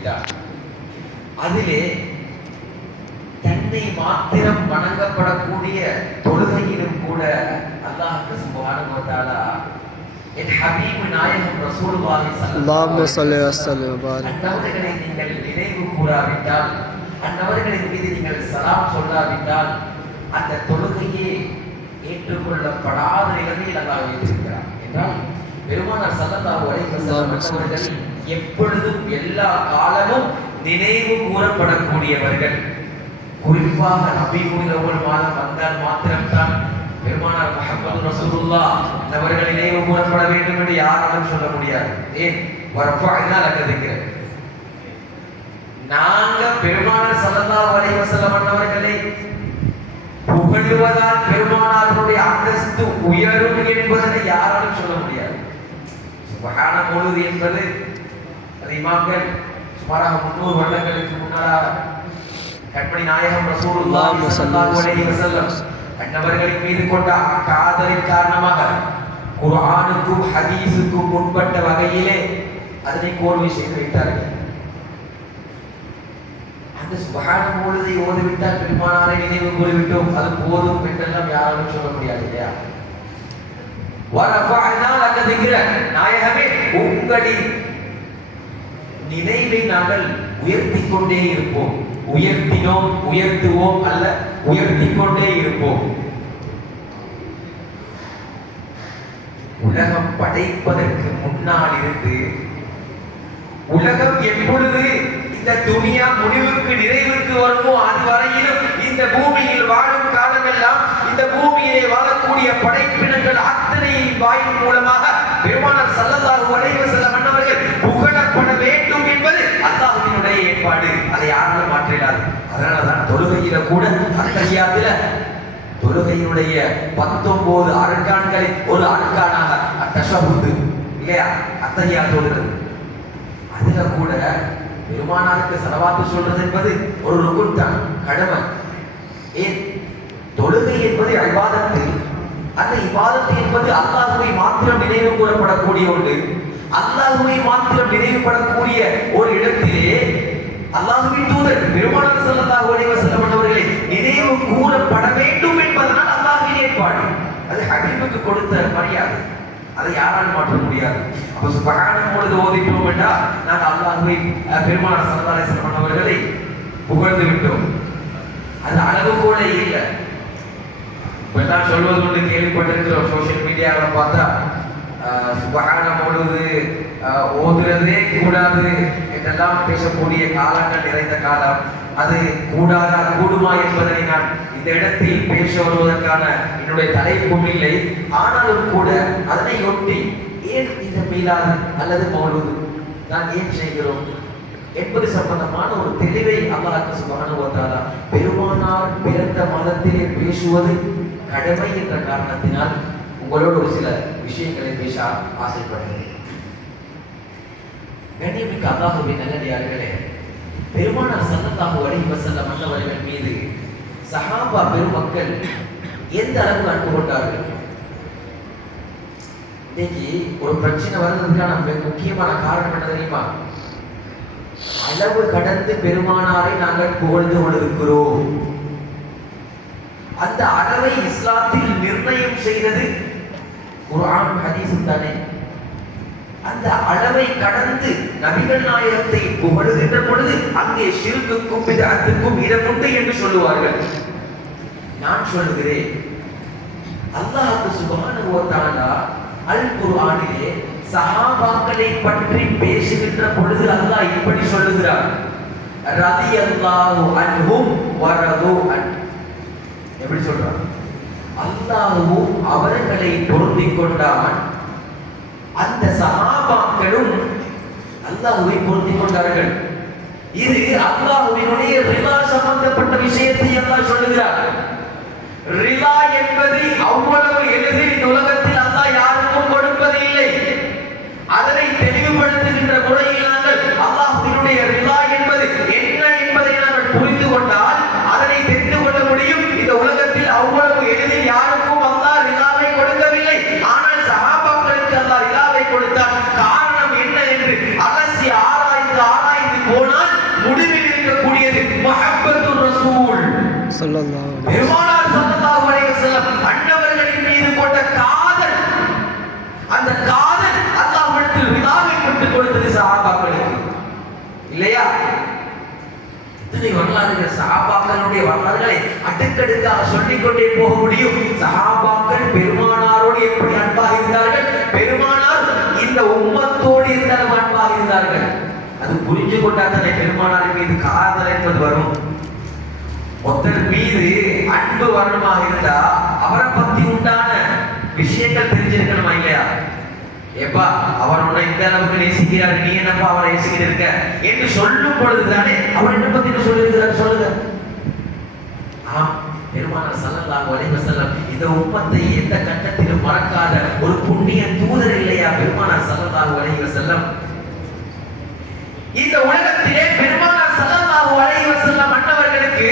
சொல்லிவிட்டார். அதிலே தன்னை மாத்திரம் வணங்கப்படக்கூடிய தொழுகையிலும் கூட அல்லாஹ் சுப்ஹானஹு வ தஆலா என் ஹபீப் நாயகம் ரசூலுல்லாஹி ஸல்லல்லாஹு அலைஹி வஸல்லம் அன்னவர்களை நீங்கள் நினைவு கூறாவிட்டால், அன்னவர்களின் மீது நீங்கள் சலாம் சொல்லாவிட்டால் அந்த தொழுகையே ஏற்றுக்கொள்ளப்படாத நிலைமையில் அல்லாஹ் வைத்திருக்கிறார் என்றால், பெருமானார் ஸல்லல்லாஹு அலைஹி வஸல்லம் அவர்கள் எப்பொழுதும் எல்லா காலமும் நினைவு கூறப்படக்கூடியவர்கள். குறிப்பாக ரபீஉல் அவ்வல் மாதம் வந்தால் மாத்திரம்தான் பெருமானார் முஹம்மது ரசூலுல்லாஹ் அவர்கள் நினைவு கூறப்பட வேண்டும் என்று யாராலும் சொல்ல முடியாது. ஏன்? வர்ஃபஅனா லக திக்ர. நாங்க பெருமானார் ஸல்லல்லாஹு அலைஹி வஸல்லம் அவர்களை புகழுவதால் பெருமானாருடைய அந்தஸ்து உயரும் என்பதை யாராலும் சொல்ல முடியாது. சுப்ஹான மௌலூத் என்பது அது இமாம்கள் சுமாராக 300 வருடங்களுக்கு முன்னால கண்மணி நாயகம் ரசூலுல்லாஹி ஸல்லல்லாஹு அலைஹி வஸல்லம் அன்னவர்களின் மீது கொண்ட காதலின் காரணமாக குர்ஆனுக்கும் ஹதீஸுக்கும் முன்பட்ட வகையிலே அதனை கோர்வை செய்து வைத்தார்கள். அந்த சுப்ஹான மௌலூதை ஓதிவிட்டால் பெருமானாரை நினைவு கூறிவிட்டோம், அது போதும் என்றெல்லாம் யாராலும் சொல்ல முடியாது இல்லையா? வரஃபஅனா லக திக்ர, நாயகமே உங்களின் நினைவை நாங்கள் உயர்த்திக் கொண்டே இருப்போம். உயர்த்தினோம், உயர்த்துவோம் அல்ல, உயர்த்திக் கொண்டே இருப்போம். உலகம் படைப்பதற்கு முன்னால் இருந்து உலகம் எப்பொழுது இந்த துனியா முடிவுக்கு நிறைவுக்கு வருமோ அதுவரையிலும் இந்த பூமியில் வாழும் காலமெல்லாம் இந்த பூமியிலே வாழக்கூடிய படைப்பினங்கள் அத்தனை வாயின் மூலமாக பெருமானார் ஸல்லல்லாஹு அலைஹி வஸல்லம் அவர்கள் புகழப்பட வேண்டும் என்பது அல்லாஹ்வினுடைய ஏற்பாடு. அதை யாராலும் மாற்றிடாது. அதனாலதான் தொழுகையில கூட அத்தஹியாத்தில தொழுகையினுடைய 19 அர்கான்களில் ஒரு அர்கானாக அத்தஷஹுத் இல்லையா, அத்தஹியாத் ஓதுறது, அதுல கூட பெருமானாருக்கு ஸலவாத்து சொல்றது என்பது ஒரு ருக்குன் தான், கடமை. ஏன்? தொழுகை என்பது இபாதத்து. அந்த இபாதத்து என்பது அல்லாஹ்வை மாத்திரம் நினைவு கூறப்படக்கூடிய ஒன்று. அல்லாஹ்வை மாத்திரம் நினைவுபடக்கூடிய ஒரு இடத்திலே அல்லாஹ்வின் தூதர் பெருமானார் ஸல்லல்லாஹு அலைஹி வஸல்லம் அவர்களே நினைவு கூறப்பட வேண்டும் என்பதனால் அல்லாஹ்வின் ஏற்பாடு. அது ஹபீபுக்கு கொடுத்த மரியாதை. அதை யாராலும் மாற்ற முடியாது. அப்ப சுப்ஹான மௌலூத் ஓதிட்டோம் என்றால் நாங்கள் அல்லாஹ்வை பெருமானார் ஸல்லல்லாஹு அலைஹி வஸல்லம் அவர்களை புகழ்ந்து விட்டோம். அது அளவுகோலே இல்லை. இப்பெல்லாம் சொல்வது ஒன்று கேள்விப்பட்டிருக்கிறோம், சோசியல் மீடியாவில் பார்த்தா சுப்ஹான மௌலூத் ஓதுறதே கூடாது என்றெல்லாம் பேசக்கூடிய காலங்கள் நிறைந்த காலம். அது கூடாதா கூடுமா என்பதனை நான் இந்த இடத்தில் பேச வருவதற்கான என்னுடைய தலைப்பும் இல்லை. ஆனாலும் கூட அதனை ஒட்டி ஏன் இந்த மீலாது அல்லது மௌலூத் நான் ஏன் செய்கிறோம் என்பது சம்பந்தமான ஒரு தெளிவை அல்லாஹ் சுப்ஹானஹு வ தஆலா பெருமானார் பிறந்த மதத்திலே பேசுவது கடமை என்ற காரணத்தினால் உங்களோடு ஒரு சில விஷயங்களை பேச ஆசைப்படுகிறேன். கண்ணியமிக்க அல்லாஹ்வின் நல்லடியார்களே, பெருமானார் ஸல்லல்லாஹு அலைஹி வஸல்லம் அவர்கள் மீது சஹாபா பெருமக்கள் எந்த அளவு அன்பு கொண்டார்கள். இன்னைக்கு ஒரு பிரச்சனை வருவதற்கான முக்கியமான காரணம் என்ன தெரியுமா? அளவு கடந்து பெருமானாரை நாங்கள் புகழ்ந்து கொண்டிருக்கிறோம். அந்த அளவை இஸ்லாத்தில் நிர்ணயம் செய்தது குர்ஆன் ஹதீஸ் தானே. அந்த அளவை கடந்து நபிகள் நாயகத்தை புகழுகின்ற பொழுது அங்கே ஷிர்க்குக்கும் பித்அத்துக்கும் இடமுண்டு என்று சொல்லுவார்கள். நான் சொல்லுகிறேன், அல்லாஹ் சுப்ஹானஹு வ தஆலா அல் குர்ஆனிலே சஹாபாக்களை பற்றி பேசுகின்ற பொழுது அல்லாஹ் இப்படி சொல்லுகிறார், ரலியல்லாஹு அன்ஹும் வ ரது அன். எப்படி சொல்றார்? அல்லாஹ்வும் அவர்களை பொருந்திக் கொண்டான், அந்த சஹாபாக்களும் அல்லாஹ்வை பொருந்திக் கொண்டார்கள். இது அல்லாஹ்வினுடைய ரிலா சம்பந்தப்பட்ட விஷயத்தை அல்லாஹ் சொல்லுகிறார். ரிலா என்பது அவ்வளவு எளிதில் இந்த உலகத்தில் அல்லாஹ் யாருக்கும் கொடுப்பதில்லை. அதனை தெளிவுபடுத்துகின்ற முறையில் நாங்கள் அல்லாஹ்வினுடைய ரிலா என்பது என்ன என்பதை நாங்கள் புரிந்து கொண்டால் அதனை தெரிந்து கொள்ள முடியும். இந்த உலகத்தில் அவ்வளவு எளிதில் யாருக்கும் அல்லாஹ் ரிலாவை கொடுக்கவில்லை. ஆனால் சஹாபாக்களுக்கு அல்லாஹ் ரிலாவை கொடுத்தார். காரணம் என்ன என்று அலசி ஆராய்ந்து போனால் பெருமானார் ஸல்லல்லாஹு அலைஹி வஸல்லம் அன்னவர்களின் மீது கொண்ட காதல், அந்த காதல் அல்லாஹ்விடத்தில் ரிதாவை பெற்றுக் கொடுத்தது சஹாபாக்களுக்கு இல்லையா? இத்தனை வரலாறுகள், சஹாபாக்களுடைய வரலாறுகளை அடுக்கடுக்காக சொல்லிக்கொண்டே போக முடியும். சஹாபாக்கள் பெருமானாரோடு எப்படி அன்பாக இருந்தார்கள், பெருமானார் இந்த உம்மத்தோடு எந்த அளவு அன்பாக இருந்தார்கள், அது புரிஞ்சு கொண்டால் பெருமானாரின் மீது காதல் என்பது வரும். ஒருத்தர் மீது அன்பு வரணுமாக இருந்தா அவரை பத்தி உண்டான விஷயங்கள் தெரிஞ்சிருக்கணுமா இல்லையா? ஏப்பா அவர் உன்னை இந்த அளவுக்கு நேசிக்கிறார், நீ என்னப்பா அவரை நேசிக்கிட்டு இருக்க என்று சொல்லும் பொழுதுதானே அவர் என்ன பத்தி சொல்லியிருக்கிறார் சொல்லுங்க. பெருமானார் ஸல்லல்லாஹு அலைஹி வஸல்லம் இந்த உம்மத்தை எந்த கட்டத்திலும் மறக்காத ஒரு புண்ணிய தூதர் இல்லையா பெருமானார் ஸல்லல்லாஹு அலைஹி வஸல்லம்? இந்த உலகத்திலே பெருமானார் ஸல்லல்லாஹு அலைஹி வஸல்லம் அன்னவர்களுக்கு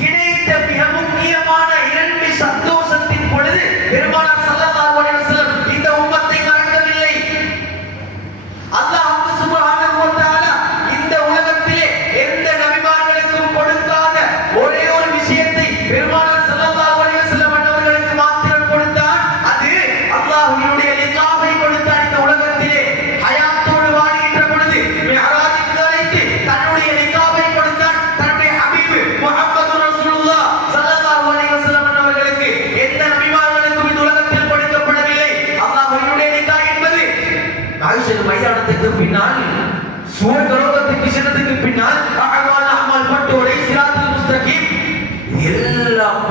கிடைத்த மிக முக்கியமான இரண்டு சந்தோஷத்தின் பொழுது பெருமானார் ஸல்லல்லாஹு அலைஹி வஸல்லம் இந்த உம்மத்தை மறக்கவில்லை. அல்லாஹ் சுப்ஹானஹு வ தஆலா இந்த உலகத்திலே எந்த நபிமார்களுக்கும் கொடுக்காத ஒரே ஒரு விஷயத்தை பெருமானார் ஸல்லல்லாஹு அலைஹி வஸல்லம் அன்னவர்களுக்கு மாத்திரம் கொடுத்தார். அது அல்லாஹ்வினுடைய லிகாவை கொடுத்தார். இந்த உலகத்திலே ஹயாத்தோடு வாழ்கின்ற பொழுது மிஅராஜுக்கு அழைத்து தன்னுடைய லிகாவை கொடுத்தார். தன்னுடைய ஹபீப் முஹம்மது ரசூலுல்லாஹ் ஸல்லல்லாஹு அலைஹி வஸல்லம் அன்னவர்களுக்கு எந்த நபிமார்களுக்கும் இந்த உலகத்தில் கொடுக்கப்படவில்லை. அல்லாஹ்வினுடைய லிகா என்பது மஹ்ஷர் மைதானத்துக்கு பின்னால், சுவர்க்கலோகத்துக்கு சென்றதுக்கு பின்னால் அஹ்மால் பட்டோரை சிராத்துல் முஸ்தகீம் எல்லாம்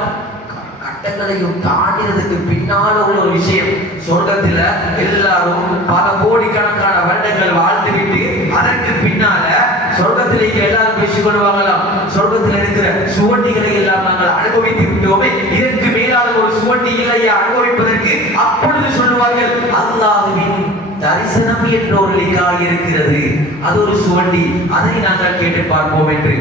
கட்டங்களையும் தாண்டினதுக்கு பின்னால உள்ள ஒரு விஷயம். சொர்க்கத்துல எல்லாரும் பல கோடிக்கணக்கான வருடங்கள் வாழ்ந்துவிட்டு அதற்கு பின்னால சொர்க்கத்திலேயே எல்லாரும் பேசிக் கொள்வாங்களாம், சொர்க்கத்தில் இருக்கிற சுவண்டிகளை எல்லாம் நாங்கள் அனுபவித்து விட்டோமே, இதற்கு மேலான ஒரு சுவண்டி இல்லையா அனுபவிப்பதற்கு? அப்பொழுது சொல்லுவார்கள் அல்லாஹ்வின் தரிசனம் என்ற ஒரு லிகா இருக்கிறது, அது ஒரு சுவண்டி, அதை நாங்கள் கேட்டு பார்ப்போம் என்று.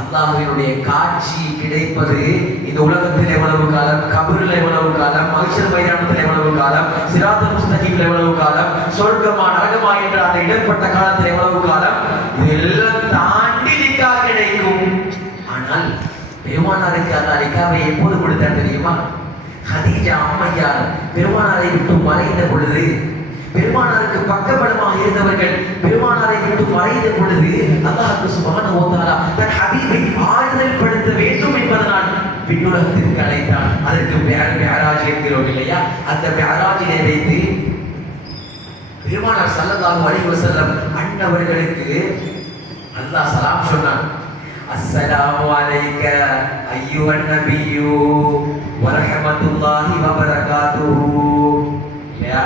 அல்லாஹ்வினுடைய காட்சி கிடைப்பது இந்த உலகத்தில் எவ்வளவு காலம், கபரில் எவ்வளவு காலம், மஹ்ஷர் மைதானத்தில் எவ்வளவு காலம், சிராத்துல் முஸ்தகீமில் எவ்வளவு காலம், சொர்க்கமா நரகமா என்ற அந்த இடப்பட்ட காலத்தில் எவ்வளவு காலம், இதெல்லாம் தாண்டி லிகா கிடைக்கும். ஆனால் பெருமானாருக்கு அந்த லிகாவை எப்போது கொடுத்தார் தெரியுமா? ஹதீஜா அம்மையார் பெருமானாரை விட்டு மறைந்த பொழுது, பெருமானாருக்கு பக்கபலமாக இருந்தவர்கள் பெருமானாரை விட்டு மறைந்த பொழுது அல்லாஹ் சுப்ஹானஹு வ தஆலா தன் ஹபீபை ஆறுதல் படுத்த வேண்டும் என்பதனால் விண்ணுலகத்திற்கு அழைத்தான். அதற்கு மிஅராஜ் என்கிறோம் இல்லையா? அந்த மிஅராஜிலே வைத்து பெருமானார் ஸல்லல்லாஹு அலைஹி வஸல்லம் அன்னவர்களுக்கு அல்லாஹ் சலாம் சொன்னான். அஸ்ஸலாமு அலைக அய்யுஹன் நபியு வ ரஹ்மத்துல்லாஹி வ பரகாத்துஹு. இல்லையா?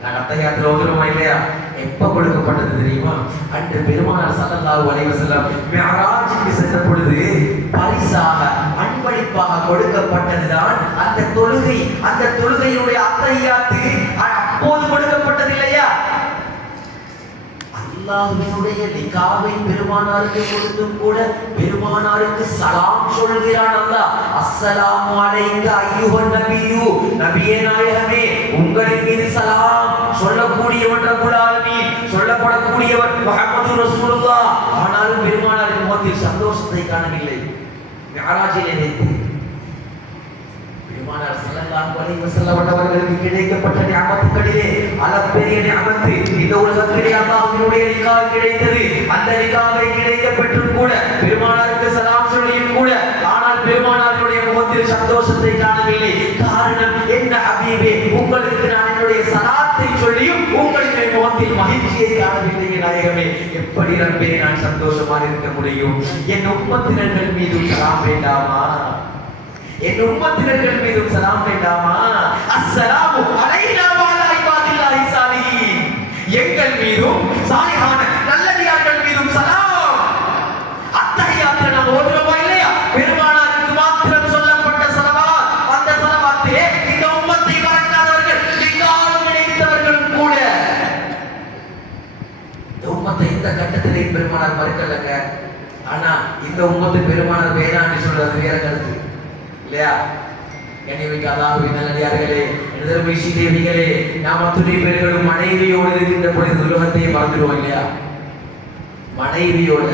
நான் அத்தஹியாத்துல ஓதுறோமா இல்லையா? எப்ப கொடுக்கப்பட்டது தெரியுமா? அன்று பெருமானார் ஸல்லல்லாஹு அலைஹி வஸல்லம் மிஅராஜுக்கு சென்ற பொழுது பரிசாக அன்பளிப்பாக கொடுக்கப்பட்டதுதான் அந்த தொழுகை. அந்த தொழுகையினுடைய அத்தஹியாத்து அப்போது கொடுக்கப்பட்டது இல்லையா? அல்லாஹ்வினுடைய லிகாவை பெருமானாருக்கு கொடுத்தும் கூட பெருமானாருக்கு சலாம் சொல்கிறான் அல்லாஹ். அஸ்ஸலாமு அலைக அய்யுஹன் நபியு, நபியே நாயகமே உங்களின் மீது சலாம் சொல்லக்கூடியவன் ரப்புல் ஆலமீன், சொல்லப்படக்கூடியவர் முஹம்மது ரசூலுல்லாஹ். ஆனாலும் பெருமானாரின் முகத்தில் சந்தோஷத்தை காணவில்லை. மிஅராஜிலே வைத்து பெருமானார் ஸல்லல்லாஹு அலைஹி வஸல்லம் அவர்களுக்கு கிடைக்கப்பட்ட நிஅமத்துகளிலே அளப்பெரிய நிஅமத்து இந்த உலகத்திலே அல்லாஹ்வினுடைய லிகா கிடைத்தது. அந்த லிகாவை கிடைக்க பெற்றும் கூட பெருமானாருக்கு சலாம் சொல்லியும் கூட ஆனால் பெருமானாருடைய முகத்தில் சந்தோஷத்தை காணவில்லை. காரணம் என்ன ஹபீபே, உங்களுக்கு நான் என்னுடைய சலாத்தை சொல்லியும் உங்களுடைய முகத்தில் மகிழ்ச்சியை காணவில்லை நாயகமே. எப்படி ரப்பே நான் சந்தோஷமாக இருக்க முடியும்? என் உம்மத்தினர்கள் மீது சலாம் வேண்டாமா? என் உம்மத்தினர்கள் மீதும் சலாம் வேண்டாமா? அஸ்ஸலாமு அலைனா வ அலா இபாதில்லாஹி ஸாலிஹீன், எங்கள் மீதும் சாலிஹான நல்லடியார்கள் மீதும் சலாம். அத்தஹியாத்தை நாம் ஓதுறோமா இல்லையா? பெருமானாருக்கு மாத்திரம் சொல்லப்பட்ட ஸலவாத். அந்த ஸலவாத்திலே இந்த உம்மத்தை மறக்காதவர்கள், லிகாவை நினைத்தவர்களும் கூட இந்த உம்மத்தை இந்த கட்டத்திலே பெருமானார் மறக்கலங்க. ஆனா இந்த உம்மத்தை பெருமானார் வேணான்னு சொல்றது வேற கருத்து இல்லையா? கண்ணியமிக்க அல்லாஹ்வின் நல்லடியார்களே, எனதருமை ஸ்ரீதேவிகளே, நாம் அத்துணை பேர்களும் மனைவியோடு இருக்கின்ற பொழுது உலகத்தையே மறந்துடுவோம் இல்லையா? மனைவியோட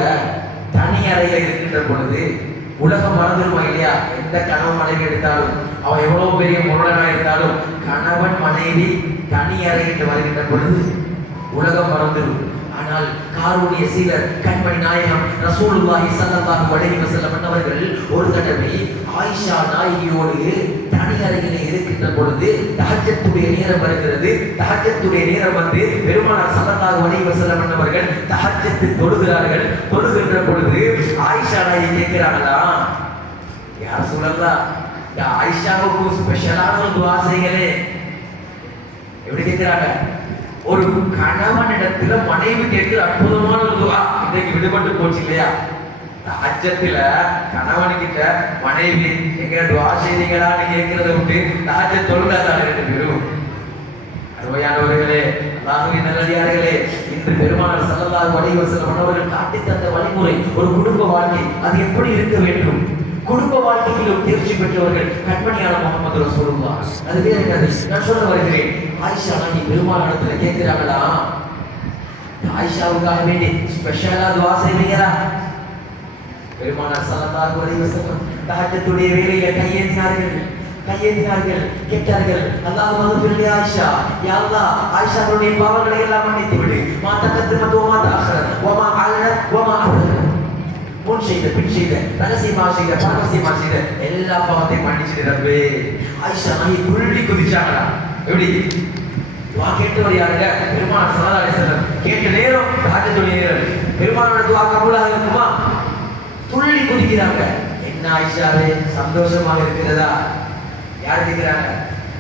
தனி அறையில் இருக்கின்ற பொழுது உலகம் மறந்துடுமா இல்லையா? எந்த கணவன் மனைவி எடுத்தாலும், அவன் எவ்வளவு பெரிய முரடனா இருந்தாலும், கணவன் மனைவி தனி அறை என்று வருகின்ற பொழுது உலகம் மறந்துடும். ஆனால் காரூணிய சீலர் கண்மணி நாயகம் ரசூலுல்லாஹி ஸல்லல்லாஹு அலைஹி வஸல்லம் அவர்கள் ஒரு தடவை ஆயிஷா நாயகியோடு தனி அறையிலே இருக்கின்ற பொழுது தஹஜ்ஜத்துடைய நேரம் வருகிறது. தஹஜ்ஜத்துடைய நேரம் வந்து பெருமானார் ஸல்லல்லாஹு அலைஹி வஸல்லம் அவர்கள் தஹஜ்ஜத் தொழுகிறார்கள். தொழுகின்ற பொழுது ஆயிஷா நாயகி கேட்கிறாங்களா, யா ரசூலல்லாஹ், யா ஆயிஷாவுக்கு ஸ்பெஷலான ஒரு துஆ செய்யுங்களே. எப்படி கேட்கிறாங்க? ஒரு கணவனிடத்துல மனைவி கேட்கிற அற்புதமான ஒரு துஆ இன்றைக்கு விடுபட்டு போச்சு இல்லையா? தஹஜ்ஜத்துல கணவன்கிட்ட மனைவி எங்க துஆ செய்தீங்களான்னு கேட்கிறத விட்டு தஹஜ்ஜத் தொழுதாங்க ரெண்டு பேரும். அருமையானவர்களே, அல்லாஹ்வின் நல்லடியார்களே, இன்று பெருமானார் ஸல்லல்லாஹு அலைஹி வஸல்லம் அவர்கள் காட்டித் தந்த வழிமுறை ஒரு குடும்ப வாழ்க்கை அது எப்படி இருக்க வேண்டும். குடும்ப வாழ்க்கையிலும் தேர்ச்சி பெற்றவர்கள் கண்மணியான முஹம்மது ரசூலுல்லாஹ். அது வேற என்னது? நான் சொல்ல வருகிறேன். ஆயிஷா நாயகி பெருமானாரிடத்துல கேட்கிறாங்களா, ஆயிஷாவுக்காக வேண்டி ஸ்பெஷலா துஆ செய்வீங்களா? பெருமானார் ஸல்லல்லாஹு அலைஹி வஸல்லம் தஹஜ்ஜத்துடைய வேளையில கையேந்தினார்கள். கேட்டார்கள், அல்லாஹ் மக்ஃபிர் ஆயிஷா, யா அல்லாஹ், ஆயிஷாவுடைய பாவங்களை எல்லாம் மன்னித்து விடு. மா தகத்தம வ மா தஅخرت வ மா அலனத் வ மா அஹரத். முன் செய்த பின் செய்த ரகசியமா செய்த பரகசியமா செய்த எல்லா பாவத்தையும் மன்னிச்சிடு ரப்பே. ஆயிஷா நாயகி துள்ளி குதிச்சாங்களா? எப்படி? துஆ கேட்டவர் யாருங்க? பெருமானார் ஸல்லல்லாஹு அலைஹி வஸல்லம். கேட்ட நேரம் தஹஜ்ஜத்துடைய நேரம். பெருமானார் துஆ கபூலாக இருக்குமா? துள்ளி குதிக்கிறாங்க. என்ன ஆயிஷாவே, சந்தோஷமாக இருக்கிறதா? யார் கேட்கிறாங்க?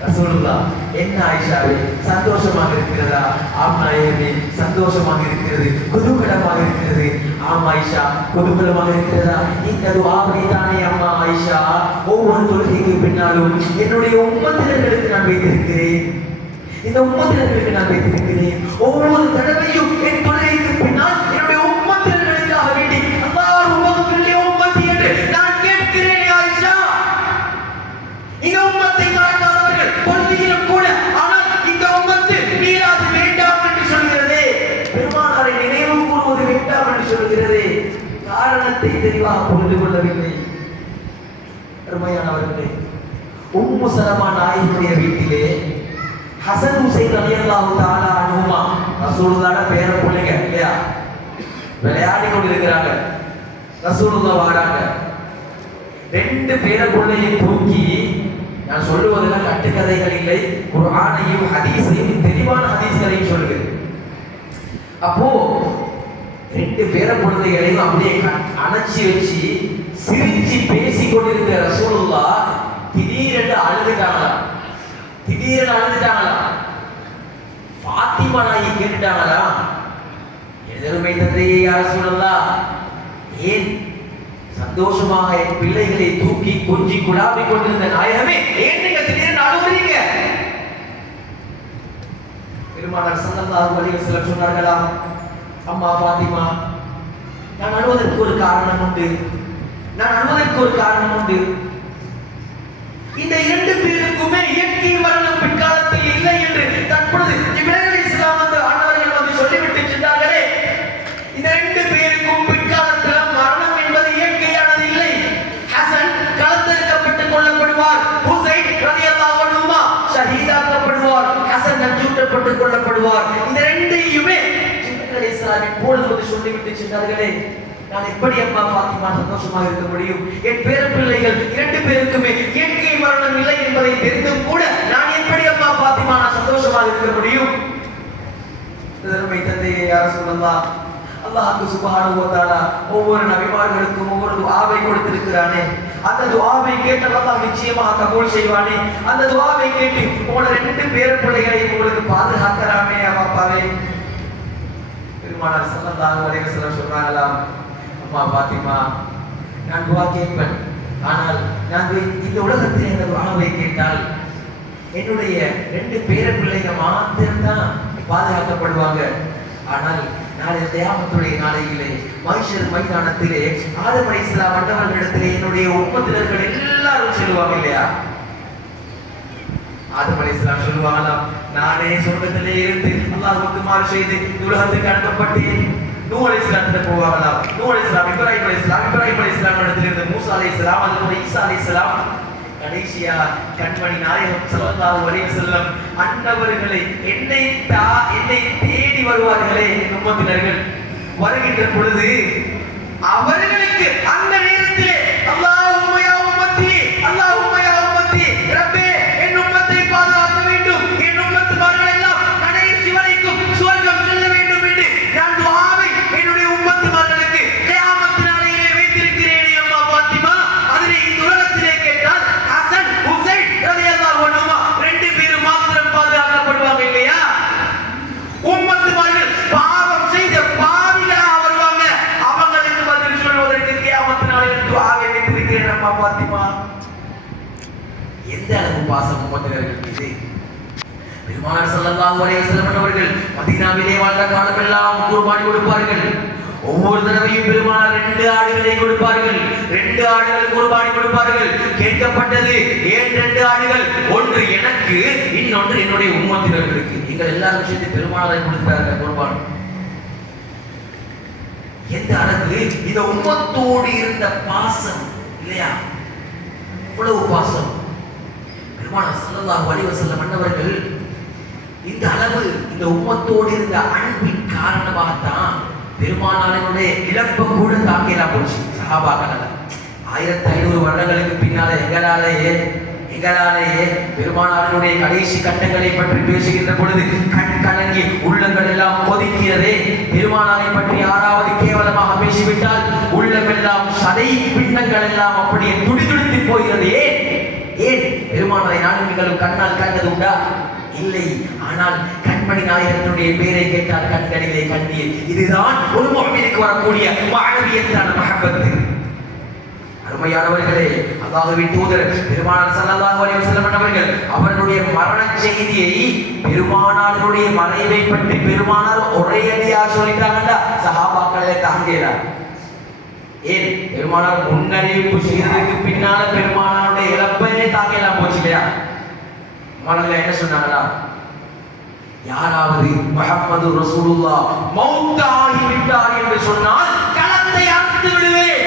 ரசூலுல்லாஹ். என்ன ஆயிஷாவே, சந்தோஷமாக இருக்கிறதா? ஆம் நாயகமே, சந்தோஷமாக இருக்கிறது, குதூகலமாக இருக்கிறது. ஆம் ஆயிஷா, குதூகலமாக இருக்கிறதா? இந்த துஆவை தானே அம்மா ஆயிஷா ஒவ்வொரு தொழுகைக்கு பின்னாலும் என்னுடைய உம்மத்தினர்களுக்கு நான் வைத்திருக்கிறேன். இந்த உம்மத்தினர்களுக்கு நான் வைத்திருக்கிறேன். ஒவ்வொரு தடவையும் என் தொழுகைக்கு பின்னால் என்னுடைய உம்மத்தினர்களுக்காக வேண்டி அல்லாஹ்வும்ம ஃபில்லி உம்மத்தி என்று நான் கேட்கிறேன் ஆயிஷா. இந்த உம்மத்தை மறக்காதவர்கள் தொழுகையிலும் கூட, ஆனால் இந்த உம்மத்து மீளாது வேண்டாம் என்று சொல்கிறதே, பெருமானாரை நினைவு கூறுவது வேண்டாம் என்று சொல்கிறதே, காரணத்தை தெளிவாக புரிந்து கொள்ளவில்லை. அருமையானவர்களே, உம்மு சலமா நாயகியுடைய வீட்டிலே ஹசன் ஹுசைன் ரலியல்லாஹு தஆலா அன்ஹுமா ரசூலுல்லாஹ்வோட பேர பிள்ளைங்க இல்லையா, விளையாடி கொண்டிருக்கிறாங்க. ரசூலுல்லாஹ் வராங்க. ரெண்டு பேர பிள்ளையை தூக்கி, நான் சொல்லுவதெல்லாம் கட்டுக்கதைகள் இல்லை, குர்ஆனையும் ஹதீஸையும் தெளிவான ஹதீஸ்களையும் சொல்லுகிறேன். அப்போ ரெண்டு பேர குழந்தைகளையும் அப்படியே அணைச்சி வச்சு சிரிச்சு பேசி கொண்டிருந்த ரசூலுல்லாஹ் திடீரென்று அழுதுட்டாங்களா? ஃபாத்திமா நாயகி கேட்டுட்டாங்களா, எதற்மை தந்தையே யா ரசூலுல்லாஹ், ஏன் சந்தோஷமாக என் பிள்ளைகளை தூக்கி கொஞ்சி குழாவி கொண்டிருந்த நாயகமே ஏன் நீங்க திடீரென்று அழுகிறீங்க? பெருமானார் ஸல்லல்லாஹு அலைஹி வஸல்லம் சொன்னார்களா, அம்மா ஃபாத்திமா, நான் அழுவதற்கு ஒரு காரணம் உண்டு. இந்த இரண்டு பேருக்குமே இயற்கை மரணம் பிற்காலத்தில் இல்லை என்று தற்பொழுது இப்ராஹிம் அலைஹிஸ்ஸலாம் வந்து ஆண்டவர்கள் வந்து சொல்லிவிட்டு சென்றார்களே, இந்த ரெண்டு பேருக்கும் பிற்காலத்தில் மரணம் என்பது இயற்கையானது இல்லை. ஹசன் களத்தெடுக்கப்பட்டுக் கொல்லப்படுவார், ஹுசைன் ரலியல்லாஹு அன்ஹுமா ஷஹீதாக்கப்படுவார், ஹசன் நஞ்சூட்டப்பட்டுக் கொல்லப்படுவார். இந்த ரெண்டையுமே இப்ராஹிம் அலைஹிஸ்ஸலாம் இப்பொழுது வந்து சொல்லிவிட்டு சென்றார்களே, நான் எப்படி அம்மா ஃபாத்திமா சந்தோஷமாக இருக்க முடியும்? என் பேர பிள்ளைகள் இரண்டு பேருக்குமே இயற்கை மரணம் இல்லை என்பதை தெரிந்தும் கூட நான் எப்படி அம்மா ஃபாத்திமா நான் சந்தோஷமாக இருக்க முடியும்? இதற்கு தந்தையே யா ரசூலல்லாஹ், அல்லாஹ் சுப்ஹானஹு வ தஆலா ஒவ்வொரு நபிமார்களுக்கும் ஒவ்வொரு துஆவை கொடுத்திருக்கிறானே, அந்த துஆவை கேட்டு அல்லாஹ் நிச்சயமாக கபூல் செய்வானே. அந்த துஆவை கேட்டு உங்களோட ரெண்டு பேர பிள்ளைகளை உங்களுக்கு பாதுகாக்கறாமே அப்பாவே. பெருமானார் ஸல்லல்லாஹு அலைஹி வஸல்லம் சொல்றாங்களா, அம்மா ஃபாத்திமா, நான் துஆ கேட்பேன், ஆனால் நான் இந்த உலகத்தில் இந்த துஆவை கேட்டால் என்னுடைய ரெண்டு பேர பிள்ளைங்க மாத்திரம்தான் பாதுகாக்கப்படுவாங்க. ஆனால் நாளை கியாமத்துடைய நாளையிலே மஹ்ஷர் மைதானத்திலே ஆதம் அலைஹிஸ்ஸலாம் மன்னவர்களிடத்திலே என்னுடைய உம்மத்தினர்கள் எல்லாரும் சொல்லுவாங்க இல்லையா, ஆதம் அலைஹிஸ்ஸலாம் சொல்லுவாங்களாம், நானே சொர்க்கத்திலே இருந்து அல்லாஹ்வுக்கு மாறு செய்து உலகத்துக்கு அனுப்பப்பட்டேன். நூஹ் அலைஹிஸ்ஸலாத்துல போவாங்களாம். நூஹ் அலைஹிஸ்ஸலாம், இப்ராஹிம் அலைஹிஸ்ஸலாம் இடத்துல இருந்த மூசா அலைஹிஸ்ஸலாம், அதுக்கப்புறம் ஈசா அலைஹிஸ்ஸலாம், கடைசியா கண்மணி நாயகம் ஸல்லல்லாஹு அலைஹி வஸல்லம் அன்னவர்களை என்னை தேடி வருவார்களே என் உம்மத்தினர்கள். வருகின்ற பொழுது அவர்களுக்கு அந்த நேரத்திலே அல்லாஹும்ம யா உம்மத்தி, அல்லாஹும்ம யா உம்மத்தி, ரப்பே என் உம்மத்தை பாதுகாக்க வேண்டும், என் உம்மத்துமார்கள் எல்லாம் கடைசி வரைக்கும் சுவர்க்கம் செல்ல வேண்டும் என்று நான் துஆவை என்னுடைய உம்மத்துமார்களுக்கு கியாமத் நாளையிலே வைத்திருக்கிறேனே அம்மா பாத்திமா. அதிலே இந்த உலகத்திலே கேட்டால் ஹசன் ஹுசைன் ரலியல்லாஹு அன்ஹுமா ரெண்டு பேரும் மாத்திரம் பாதுகாக்கப்படுவாங்க இல்லையா? உம்மத்துமார்கள் பாவம் செய்த பாவிகளா வருவாங்க. அவங்களுக்கு பதில் சொல்வதற்கு கியாமத் நாளையில் துஆவை வைத்திருக்கிறேன் அம்மா பாத்திமா. எந்த அளவு பாசம் உம்மத்தினர்கள் மீது! பெருமானார் ஸல்லல்லாஹு அலைஹி வஸல்லம் அவர்கள் மதீனாவிலே வாழ்ந்த காலமெல்லாம் குர்பானி கொடுப்பார்கள். ஒவ்வொரு தடவையும் பெருமானார் 2 ஆடுகளை கொடுப்பார்கள். 2 ஆடுகள் குர்பானி கொடுப்பார்கள். கேட்கப்பட்டது, ஏன் 2 ஆடுகள்? ஒன்று எனக்கு, இன்னொன்று என்னுடைய உம்மத்தினர்களுக்கு. எங்கள் எல்லா விஷயத்தையும் பெருமானாரை கொடுத்தாங்க குர்பான். எந்த அளவு இந்த உம்மத்தோடு இருந்த பாசம் இல்லையா? இவ்வளவு பாசம். பெருமானார் ஸல்லல்லாஹு அலைஹி வஸல்லம் அன்னவர்கள் இந்த அளவு இந்த உம்மத்தோடு இருந்த அன்பின் காரணமாகத்தான் பெருமானாரினுடைய இழப்பை கூட தாங்கிலாம் போச்சு சஹாபாக்களால. 1500 வருடங்களுக்கு பின்னால எங்களாலேயே பெருமானாரினுடைய கடைசி கட்டங்களை பற்றி பேசுகின்ற பொழுது கண் கலங்கி உள்ளங்கள் எல்லாம் கொதிக்கிறதே. பெருமானாரை பற்றி யாராவது கேவலமாக பேசிவிட்டால் உள்ளமெல்லாம் சதை பின்னங்கள் எல்லாம் அப்படியே துடிதுடித்து போகிறது. ஏன் பெருமானாரை நானும் நீங்களும் கண்ணால் கண்டது உண்டா? இல்லை. ஆனால் கண்மணி நாயகனுடைய பேரை கேட்டால் கண்களிலே கண்ணீர். இதுதான் ஒரு முஃமினுக்கு வரக்கூடிய மானவியத்தான மஹப்பத். அருமையானவர்களே, அல்லாஹ்வின் தூதர் பெருமானார் ஸல்லல்லாஹு அலைஹி வஸல்லம் அவர்கள் அவர்களுடைய மரண செய்தியை பெருமானாருடைய மறைவை பற்றி பெருமானார் ஒரே அடியா சொல்லிட்டாங்கடா சஹாபாக்களே தாங்கல. ஏன் பெருமானார் முன்னறிவிப்பு செய்ததற்கு பின்னால பெருமானாருடைய இழப்பையே தாங்கலாம் போச்சு இல்லையா? மனதில் என்ன சொன்னாங்களா? யாராவது முஹம்மது ரசூலுல்லாஹ் மௌத்தாகி விட்டார் என்று சொன்னால் களத்தை அறுத்து விடுவேன்.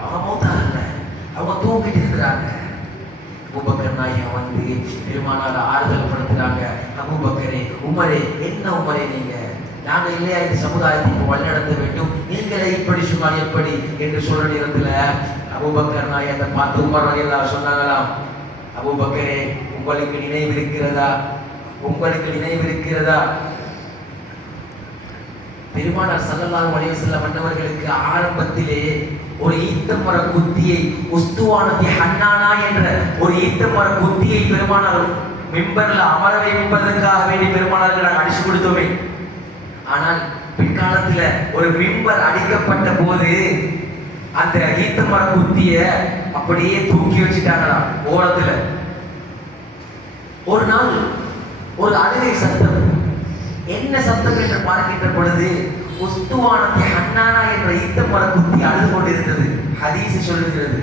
அவங்க மௌத்தாகல, அவங்க தூங்கிட்டு இருக்கிறாங்க. அபூபக்கர் நாயகம் வந்து பெருமானார் ஆறுதல் படுத்துறாங்க. அபூபக்கரே, உமரே, என்ன உமரே நீங்க, நாங்க இல்லையா இந்த சமுதாயத்தை வழிநடத்த வேண்டும், நீங்களே இப்படி சொன்னால் எப்படி என்று சொல்ற நேரத்துல அபூபக்கர் நாயகத்தை பார்த்து உமர் ரலியல்லாஹு சொன்னாங்களாம், அபூபக்கரே, உங்களுக்கு நினைவிருக்கிறதா? பெருமானார் ஸல்லல்லாஹு அலைஹி வஸல்லம் அன்னவர்களுக்கு ஆரம்பத்திலே ஒரு ஈத்தமர குத்தியை, உஸ்துவானதி ஹன்னானா என்ற ஒரு ஈத்தமர குத்தியை பெருமானார் மிம்பர்ல அமர வைப்பதற்காக வேண்டி பெருமானாருக்கு நாங்கள் அடிச்சு கொடுத்தோமே. ஆனால் பிற்காலத்துல ஒரு மிம்பர் அடிக்கப்பட்ட போது அந்த ஈத்தமர குத்திய அப்படியே தூக்கி வச்சுட்டாங்களாம் ஓரத்துல. ஒரு நாள் ஒரு அழுகை சத்தம். என்ன சத்தம் என்று பார்க்கின்ற பொழுது உஸ்துவானதி ஹன்னானா என்ற ஈத்தமர குத்தி அழுது கொண்டிருந்தது. ஹதீஸ் சொல்லுகிறது.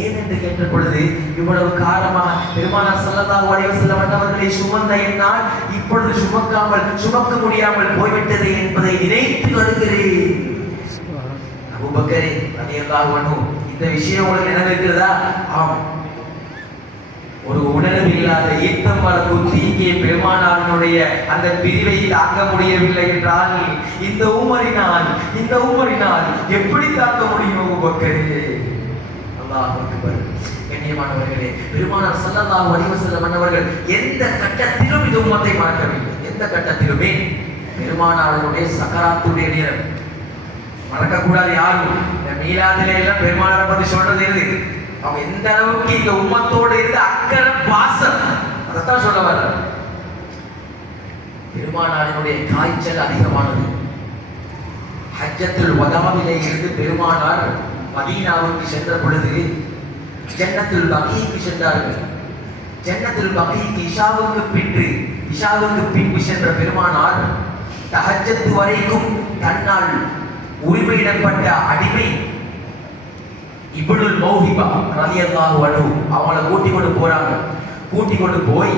ஏன் என்று கேட்ட பொழுது, இவ்வளவு காலமாக பெருமானார் ஸல்லல்லாஹு அலைஹி வஸல்லம் அவர்களை சுமந்த என்னால் இப்பொழுது சுமக்க முடியாமல் போய்விட்டது என்பதை நினைத்து அழுகிறேன். அபூபக்கரே ரலியல்லாஹு அன்ஹு, இந்த விஷயம் உங்களுக்கு நினைவிருக்கிறதா? ஆம். ஒரு உணர்வு இல்லாத ஈத்தமர குத்திக்கு பெருமானாரினுடைய அந்த பிரிவை தாங்க முடியவில்லை என்றால் இந்த உமரினால் எப்படி தாங்க முடியும் அபூபக்கரே? அல்லாஹ் அக்பர். கண்ணியமானவர்களே, பெருமானார் ஸல்லல்லாஹு அலைஹி வஸல்லம் அவர்கள் எந்த கட்டத்திலும் இந்த உம்மத்தை மறக்கவில்லை. எந்த கட்டத்திலுமே பெருமானாருடைய சக்கராத்துடைய நேரம் மறக்கக்கூடாது. யாரும் இந்த மீலாதிலே எல்லாம் பெருமானாரை பற்றி சொல்றது எது? அவங்க எந்த அளவுக்கு இந்த உம்மத்தோடு இருந்து அக்கறை பாசம், அதைத்தான் சொல்ல வர்ற. பெருமானாரினுடைய காய்ச்சல் அதிகமானது. ஹஜ்ஜத்துல் வதாவிலே இருந்து பெருமானார் மதீனாவுக்கு சென்ற பொழுது ஜன்னத்துல் பகீக்கு சென்றார்கள். ஜன்னத்துல் பகீக்கு இஷாவுக்கு பின்பு சென்ற பெருமானார் தஹஜ்ஜத் வரைக்கும் தன்னால் உரிமையிடப்பட்ட அடிமை இப்னுல் மௌஹிபா ரலியல்லாஹு அன்ஹு அவங்கள கூட்டி கொண்டு போறாங்க. கூட்டி கொண்டு போய்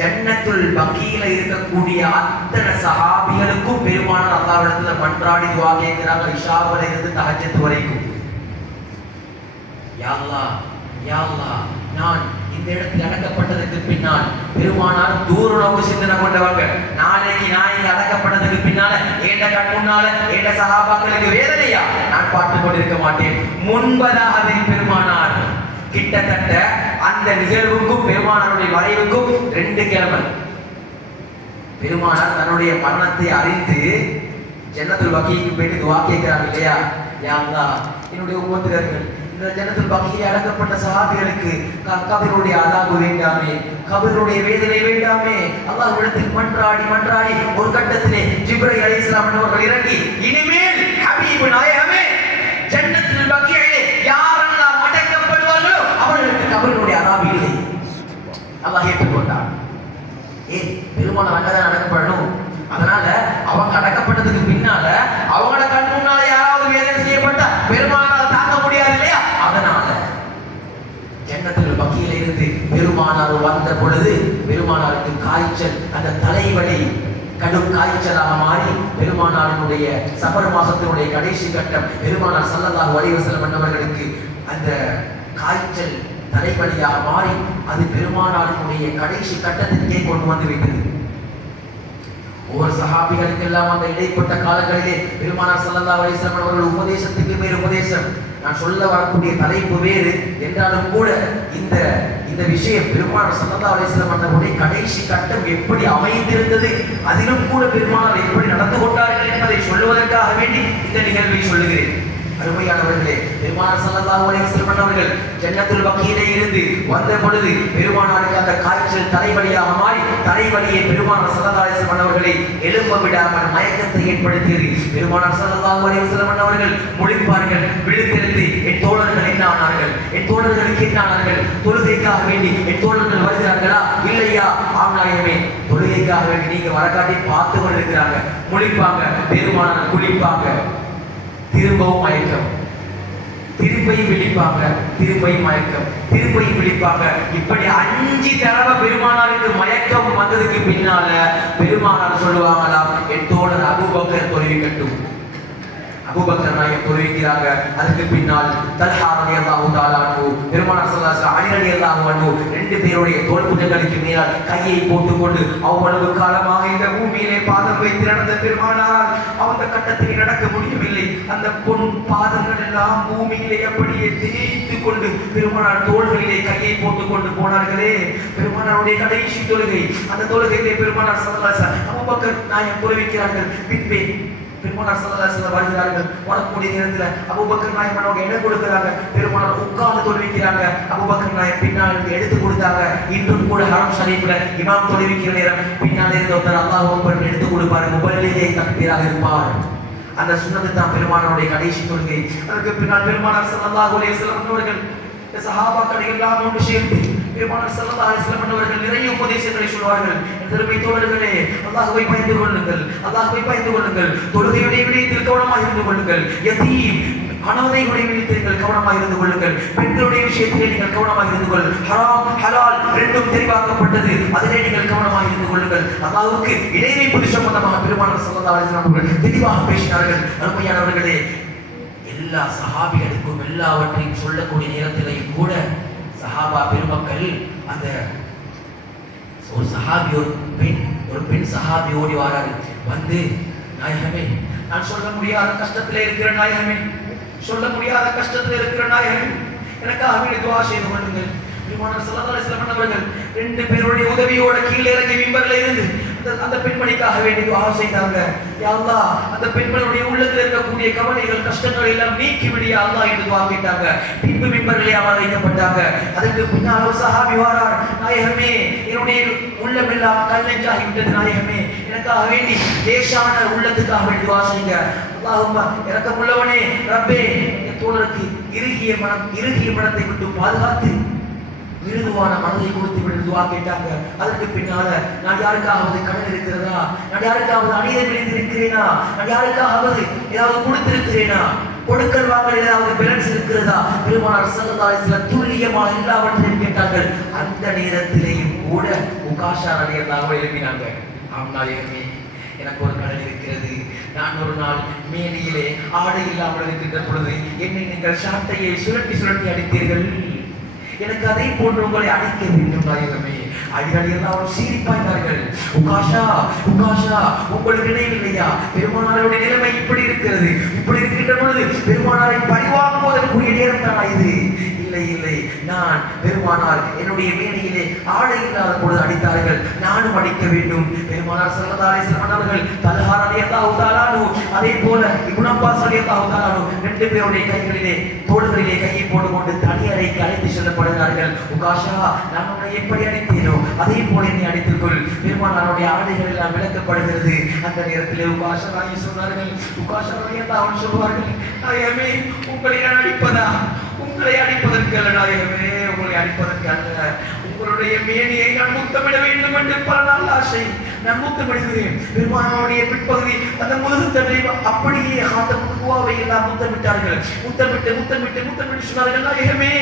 ஜன்னத்துல் பகீல இருக்கக்கூடிய அத்தனை சஹாபிகளுக்கும் பெருமானார் அல்லாஹ்விடத்துல மன்றாடி துஆ கேட்கிறாங்க. இஷாவுல இருந்து தஹஜ்ஜத் வரைக்கும். யா அல்லாஹ், யா அல்லாஹ், நான் இந்த இடத்தில் அடக்கப்பட்டதுக்கு பின்னால் பெருமானார் தூர நோக்கு சிந்தனை கொண்டவங்க. நாளைக்கு நான் இங்க அடக்கப்பட்டதுக்கு பின்னால ஏண்ட கண் முன்னால ஏண்ட சஹாபாக்களுக்கு வேதனையா நான் பார்த்துக் கொண்டிருக்க மாட்டேன். முன்பதாகவே பெருமானார் கிட்டத்தட்ட அந்த நிகழ்வுக்கும் பெருமானாருடைய மறைவுக்கும் 2 கிழமை. பெருமானார் தன்னுடைய மரணத்தை அறிந்து ஜன்னத்துல் பகீக்கு போயிட்டு துஆ கேட்கிறாங்க இல்லையா? யா அல்லாஹ், என்னுடைய உம்மத்தினர்கள் இந்த ஜன்னத்துல் பகீல அடக்கப்பட்ட சஹாபிகளுக்கு கபருடைய அதாபு வேண்டாமே, கபருடைய வேதனை வேண்டாமே. அல்லாஹ்விடத்தில் மன்றாடி மன்றாடி ஒரு கட்டத்திலே ஜிப்ரீல் அலைஹிஸ்ஸலாம் அவர்கள் இறங்கி, இனிமேல் ஹபீபு நாயகமே ஜன்னத்துல் பகீலே யாரெல்லாம் அடக்கப்படுவார்களோ அவர்களுக்கு கபருடைய அதாபு இல்லை. அல்லாஹ் ஏற்றுக்கொண்டார். பெருமானார் அங்கதான் அடக்கப்படணும். அதனால அவங்க அடக்கப்பட்டதுக்கு பின்னால அவங்களோட கண் முன்னால யாராவது வேதனை செய்யப்பட்டா பெருமானார் தாங்க முடியாது இல்லையா? அதனால ஜன்னத்துல் பகீல இருந்து பெருமானார் வந்த பொழுது பெருமானாருக்கு காய்ச்சல், அந்த தலைவலி கடும் காய்ச்சலாக மாறி பெருமானாருடைய சஃபர் மாசத்தினுடைய கடைசி கட்டம் பெருமானார் ஸல்லல்லாஹு அலைஹி வஸல்லம் அவர்களுக்கு அந்த காய்ச்சல் தலைவலியாக மாறி அது பெருமானாருடைய கடைசி கட்டத்திற்கே கொண்டு வந்து வைத்தது. ஒவ்வொரு சஹாபிகளுக்கெல்லாம் அந்த இடைப்பட்ட காலங்களிலே பெருமானார் ஸல்லல்லாஹு அலைஹி வஸல்லம் அவர்கள் உபதேசத்துக்கு மேல் உபதேசம். நான் சொல்ல வரக்கூடிய தலைப்பு வேறு என்றாலும் கூட இந்த விஷயம் பெருமானார் ஸல்லல்லாஹு அலைஹி வஸல்லம் அவர்களுடைய கடைசி கட்டம் எப்படி அமைந்திருந்தது, அதிலும் கூட பெருமானார் எப்படி நடந்து கொண்டார்கள் என்பதை சொல்லுவதற்காக வேண்டி இந்த நிகழ்வை சொல்லுகிறேன். அருமையானவர்களே, பெருமானார் ஸல்லல்லாஹு அலைஹி வஸல்லம் அவர்கள் ஜன்னத்துல் பகீலே இருந்து வந்த பொழுது பெருமானாருக்கு அந்த காய்ச்சல் தலைவலியாக மாறி தலைவலியை பெருமானார் ஸல்லல்லாஹு அலைஹி வஸல்லம் அவர்களை எழும்ப விடாமல் மயக்கத்தை ஏற்படுத்தியது. பெருமானார் ஸல்லல்லாஹு அலைஹி வஸல்லம் அவர்கள் முழிப்பார்கள், விழித்தெழுந்து என் தோழர்கள் என்ன ஆனார்கள், என் தோழர்களுக்கு என்ன ஆனார்கள், தொழுகைக்காக வேண்டி என் தோழர்கள் வருகிறார்களா இல்லையா? ஆனாயமே தொழுகைக்காக வேண்டி நீங்க வரக்காட்டி பார்த்து கொண்டிருக்கிறாங்க. முழிப்பாங்க, பெருமானார் குளிப்பாங்க, திரும்பவும் மயக்கம், திரும்பியும் விழிப்பாங்க, திரும்பியும் மயக்கம், திரும்பியும் விழிப்பாங்க. இப்படி 5 தடவை பெருமானாருக்கு மயக்கம் வந்ததுக்கு பின்னால பெருமானார் சொல்லுவாங்களாம், என் தோழர் அபூபக்கர் தொழுவிக்கட்டும். அபூபக்கர் நாயகம் தொழுவிக்கிறாங்க. அதுக்கு பின்னால் தல்ஹா ரலியல்லாஹு தஆலா அன்ஹு, பெருமானார் ஸல்லல்லாஹு அலைஹி வஸல்லம் அலி ரலியல்லாஹு அன்ஹு 2 பேருடைய தோள் புஜங்களுக்கு மேல் கையை போட்டுக்கொண்டு அவ்வளவு காலமாக இந்த பூமியிலே பாதம் வைத்து நடந்த பெருமானார் அந்த கட்டத்தில் நடக்க முடியவில்லை. அந்த பொன் பாதங்கள் எல்லாம் பூமியிலே அப்படியே தேய்த்து கொண்டு பெருமானார் தோள்களிலே கையை போட்டுக் கொண்டு போனார்களே. பெருமானாருடைய கடைசி தொழுகை, அந்த தொழுகையிலே பெருமானார் ஸல்லல்லாஹு அலைஹி வஸல்லம் அபூபக்கர் நாயகம் தொழுவிக்கிறார்கள். பின்பே பெருமானார் ஸல்லல்லாஹு அலைஹி வஸல்லம் வருகிறார்கள். வரக்கூடிய நேரத்துல அபூபக்கர் நாயகம் அவங்களுக்கு இடம் கொடுக்கிறாங்க. பெருமானார் உட்கார்ந்து தொழுவிக்கிறாங்க. அபூபக்கர் நாயகம் பின்னால் எடுத்து கொடுத்தாங்க. இன்றும் கூட ஹரம் ஷரீஃப்ல இமாம் தொழுவிக்கிற நேரம் பின்னாலே இருந்து ஒருத்தர் அல்லாஹ் அக்பர் எடுத்து கொடுப்பாரு. முபல்லிலே தக்பீராக இருப்பார். அந்த சுன்னத்து தான் பெருமானாருடைய கடைசி தொழுகை. அதற்கு பின்னால் பெருமானார் ஸல்லல்லாஹு அலைஹி வஸல்லம் அவர்கள் சஹாபாக்கள் எல்லாம் ஒன்று சேர்ந்து பெருமானார் ஸல்லல்லாஹு அலைஹி வஸல்லம் அவர்கள் நிறைய உபதேசங்களை சொல்வார்கள். திரும்பி தோழர்களே, அல்லாஹ்வை பயந்து கொள்ளுங்கள், அல்லாஹ்வை பயந்து கொள்ளுங்கள், தொழுகையுடைய விடயத்தில் கவனமாக இருந்து கொள்ளுங்கள், யதீம் அனாதைகளுடைய விடயத்தில் கவனமாக இருந்து கொள்ளுங்கள், பெண்களுடைய விஷயத்திலே நீங்கள் கவனமாக இருந்து கொள்ளுங்கள், ஹராம் ஹலால் இரண்டும் தெரிவாக்கப்பட்டது, அதிலே நீங்கள் கவனமாக இருந்து கொள்ளுங்கள். அல்லாஹ்வுக்கு இணை வைப்பது சம்பந்தமாக பெருமானார் ஸல்லல்லாஹு அலைஹி வஸல்லம் அவர்கள் தெளிவாக பேசினார்கள். அருமையானவர்களே, எல்லா சஹாபிகளுக்கும் எல்லாவற்றையும் சொல்லக்கூடிய நேரத்திலேயும் கூட சஹாபா பெருமக்கள் அந்த ஒரு சஹாபி ஒரு பெண் சஹாபி ஓடி வராரு. வந்து, நாயகமே, நான் சொல்ல முடியாத கஷ்டத்தில் இருக்கிற நாயகமே, சொல்ல முடியாத கஷ்டத்தில் இருக்கிற நாயகமே, எனக்காக துஆ செய்து கொள்ளுங்கள். பெருமானார் ஸல்லல்லாஹு அலைஹி வஸல்லம் அவர்கள் 2 பேருடைய உதவியோட கீழே இறங்கி மிம்பர்ல இருந்து அந்த பெண்மணிக்காக வேண்டி துஆ செய்தாங்க. யா அல்லாஹ், அந்த பெண்மணியுடைய உள்ளத்தில் இருக்கக்கூடிய கவலைகள் கஷ்டங்கள் எல்லாம் நீக்கி விடு யா அல்லாஹ் என்று துஆ கேட்டாங்க. பின்பு மிம்பரிலே அமர வைக்கப்பட்டாங்க. அதற்கு பின்னால் ஒரு சஹாபி வரார். நாயகமே, என்னுடைய உள்ளம் எல்லாம் கல்லெஞ்சாகி விட்டது நாயகமே, எனக்காக வேண்டி லேசான உள்ளத்துக்காக வேண்டி துஆ செய்யுங்க. அல்லாஹும்ம இரக்கமுள்ளவனே ரப்பே, என் தோழருக்கு இறுகிய மனத்தை விட்டு பாதுகாத்து மிருதுவான மனதை கொடுத்து விட்டு துஆ கேட்டாங்க. அதற்கு பின்னால, நான் யாருக்காவது கடன் இருக்கிறதா, நான் யாருக்காவது அநீதம் இழைத்திருக்கிறேனா, நான் யாருக்காவது ஏதாவது கொடுத்திருக்கிறேனா, கொடுக்கல் வாங்கல் ஏதாவது பேலன்ஸ் இருக்கிறதா? பெருமானார் ஸல்லல்லாஹு அலைஹி வஸல்லம் துல்லியமாக எல்லாவற்றையும் கேட்டார்கள். அந்த நேரத்திலேயும் கூட உகாஷா ரலியல்லாஹு எழுப்பினாங்க. ஆம் நாயகமே, எனக்கு ஒரு கடன் இருக்கிறது. நான் ஒரு நாள் மேனியிலே ஆடை இல்லாமல் இருக்கின்ற பொழுது என்னை நீங்கள் சாட்டையை சுழட்டி சுழட்டி அடித்தீர்கள். எனக்கு அதை போன்று உங்களை அடிக்க வேண்டும் நாயகமே. அடிகள் எல்லாம் சீரிப்பாய்ந்தார்கள். உகாஷா உகாஷா, உங்களுக்கு நினைவில்லையா பெருமானாருடைய நிலைமை இப்படி இருக்கிறது? இப்படி இருக்கின்ற பொழுது பெருமானாரை பழிவாங்குவதற்குரிய நேரம் தானா இது? இல்லை இல்லை, நான் பெருமானார் என்னுடைய மேனியிலே ஆடை இல்லாத பொழுது அடித்தார்கள், நானும் அடிக்க வேண்டும். பெருமானார் ஸல்லல்லாஹு அலைஹி வஸல்லம் அவர்கள் தல்ஹா ரலியல்லாஹு தஆலா அன்ஹு அதே போல இப்னு அப்பாஸ் ரலியல்லாஹு தஆலா அன்ஹு ரெண்டு பேருடைய கைகளிலே தோள்களிலே கையை போட்டுக்கொண்டு தனி அறைக்கு அழைத்து செல்லப்படுகிறார்கள். உகாஷா, நான் உன்னை எப்படி அடித்தேனோ அதே போல என்னை அடித்துக்கொள். பெருமானாருடைய ஆடைகள் எல்லாம் விளக்கப்படுகிறது. அந்த நேரத்திலே உகாஷா ராணி சொன்னார்கள், உகாஷா ரலியல்லாஹு அன்ஹு சொல்வார்கள், நாயகமே, உங்களை நான் அடிப்பதா? உங்களை அடிப்பதற்கு அல்ல நாயகமே, உங்களை அடிப்பதற்கு அல்ல. உங்களுடைய மேனியை நான் முத்தமிட வேண்டும் என்று பல நாள் ஆசை. நான் முத்தமிடுகிறேன். பெருமானாருடைய பிற்பகுதி அந்த முதுகு தண்டை அப்படியே ஹாத்தமுவாவை எல்லாம் முத்தமிட்டார்கள். முத்தமிட்டு முத்தமிட்டு முத்தமிட்டு சொன்னார்கள், நாயகமே,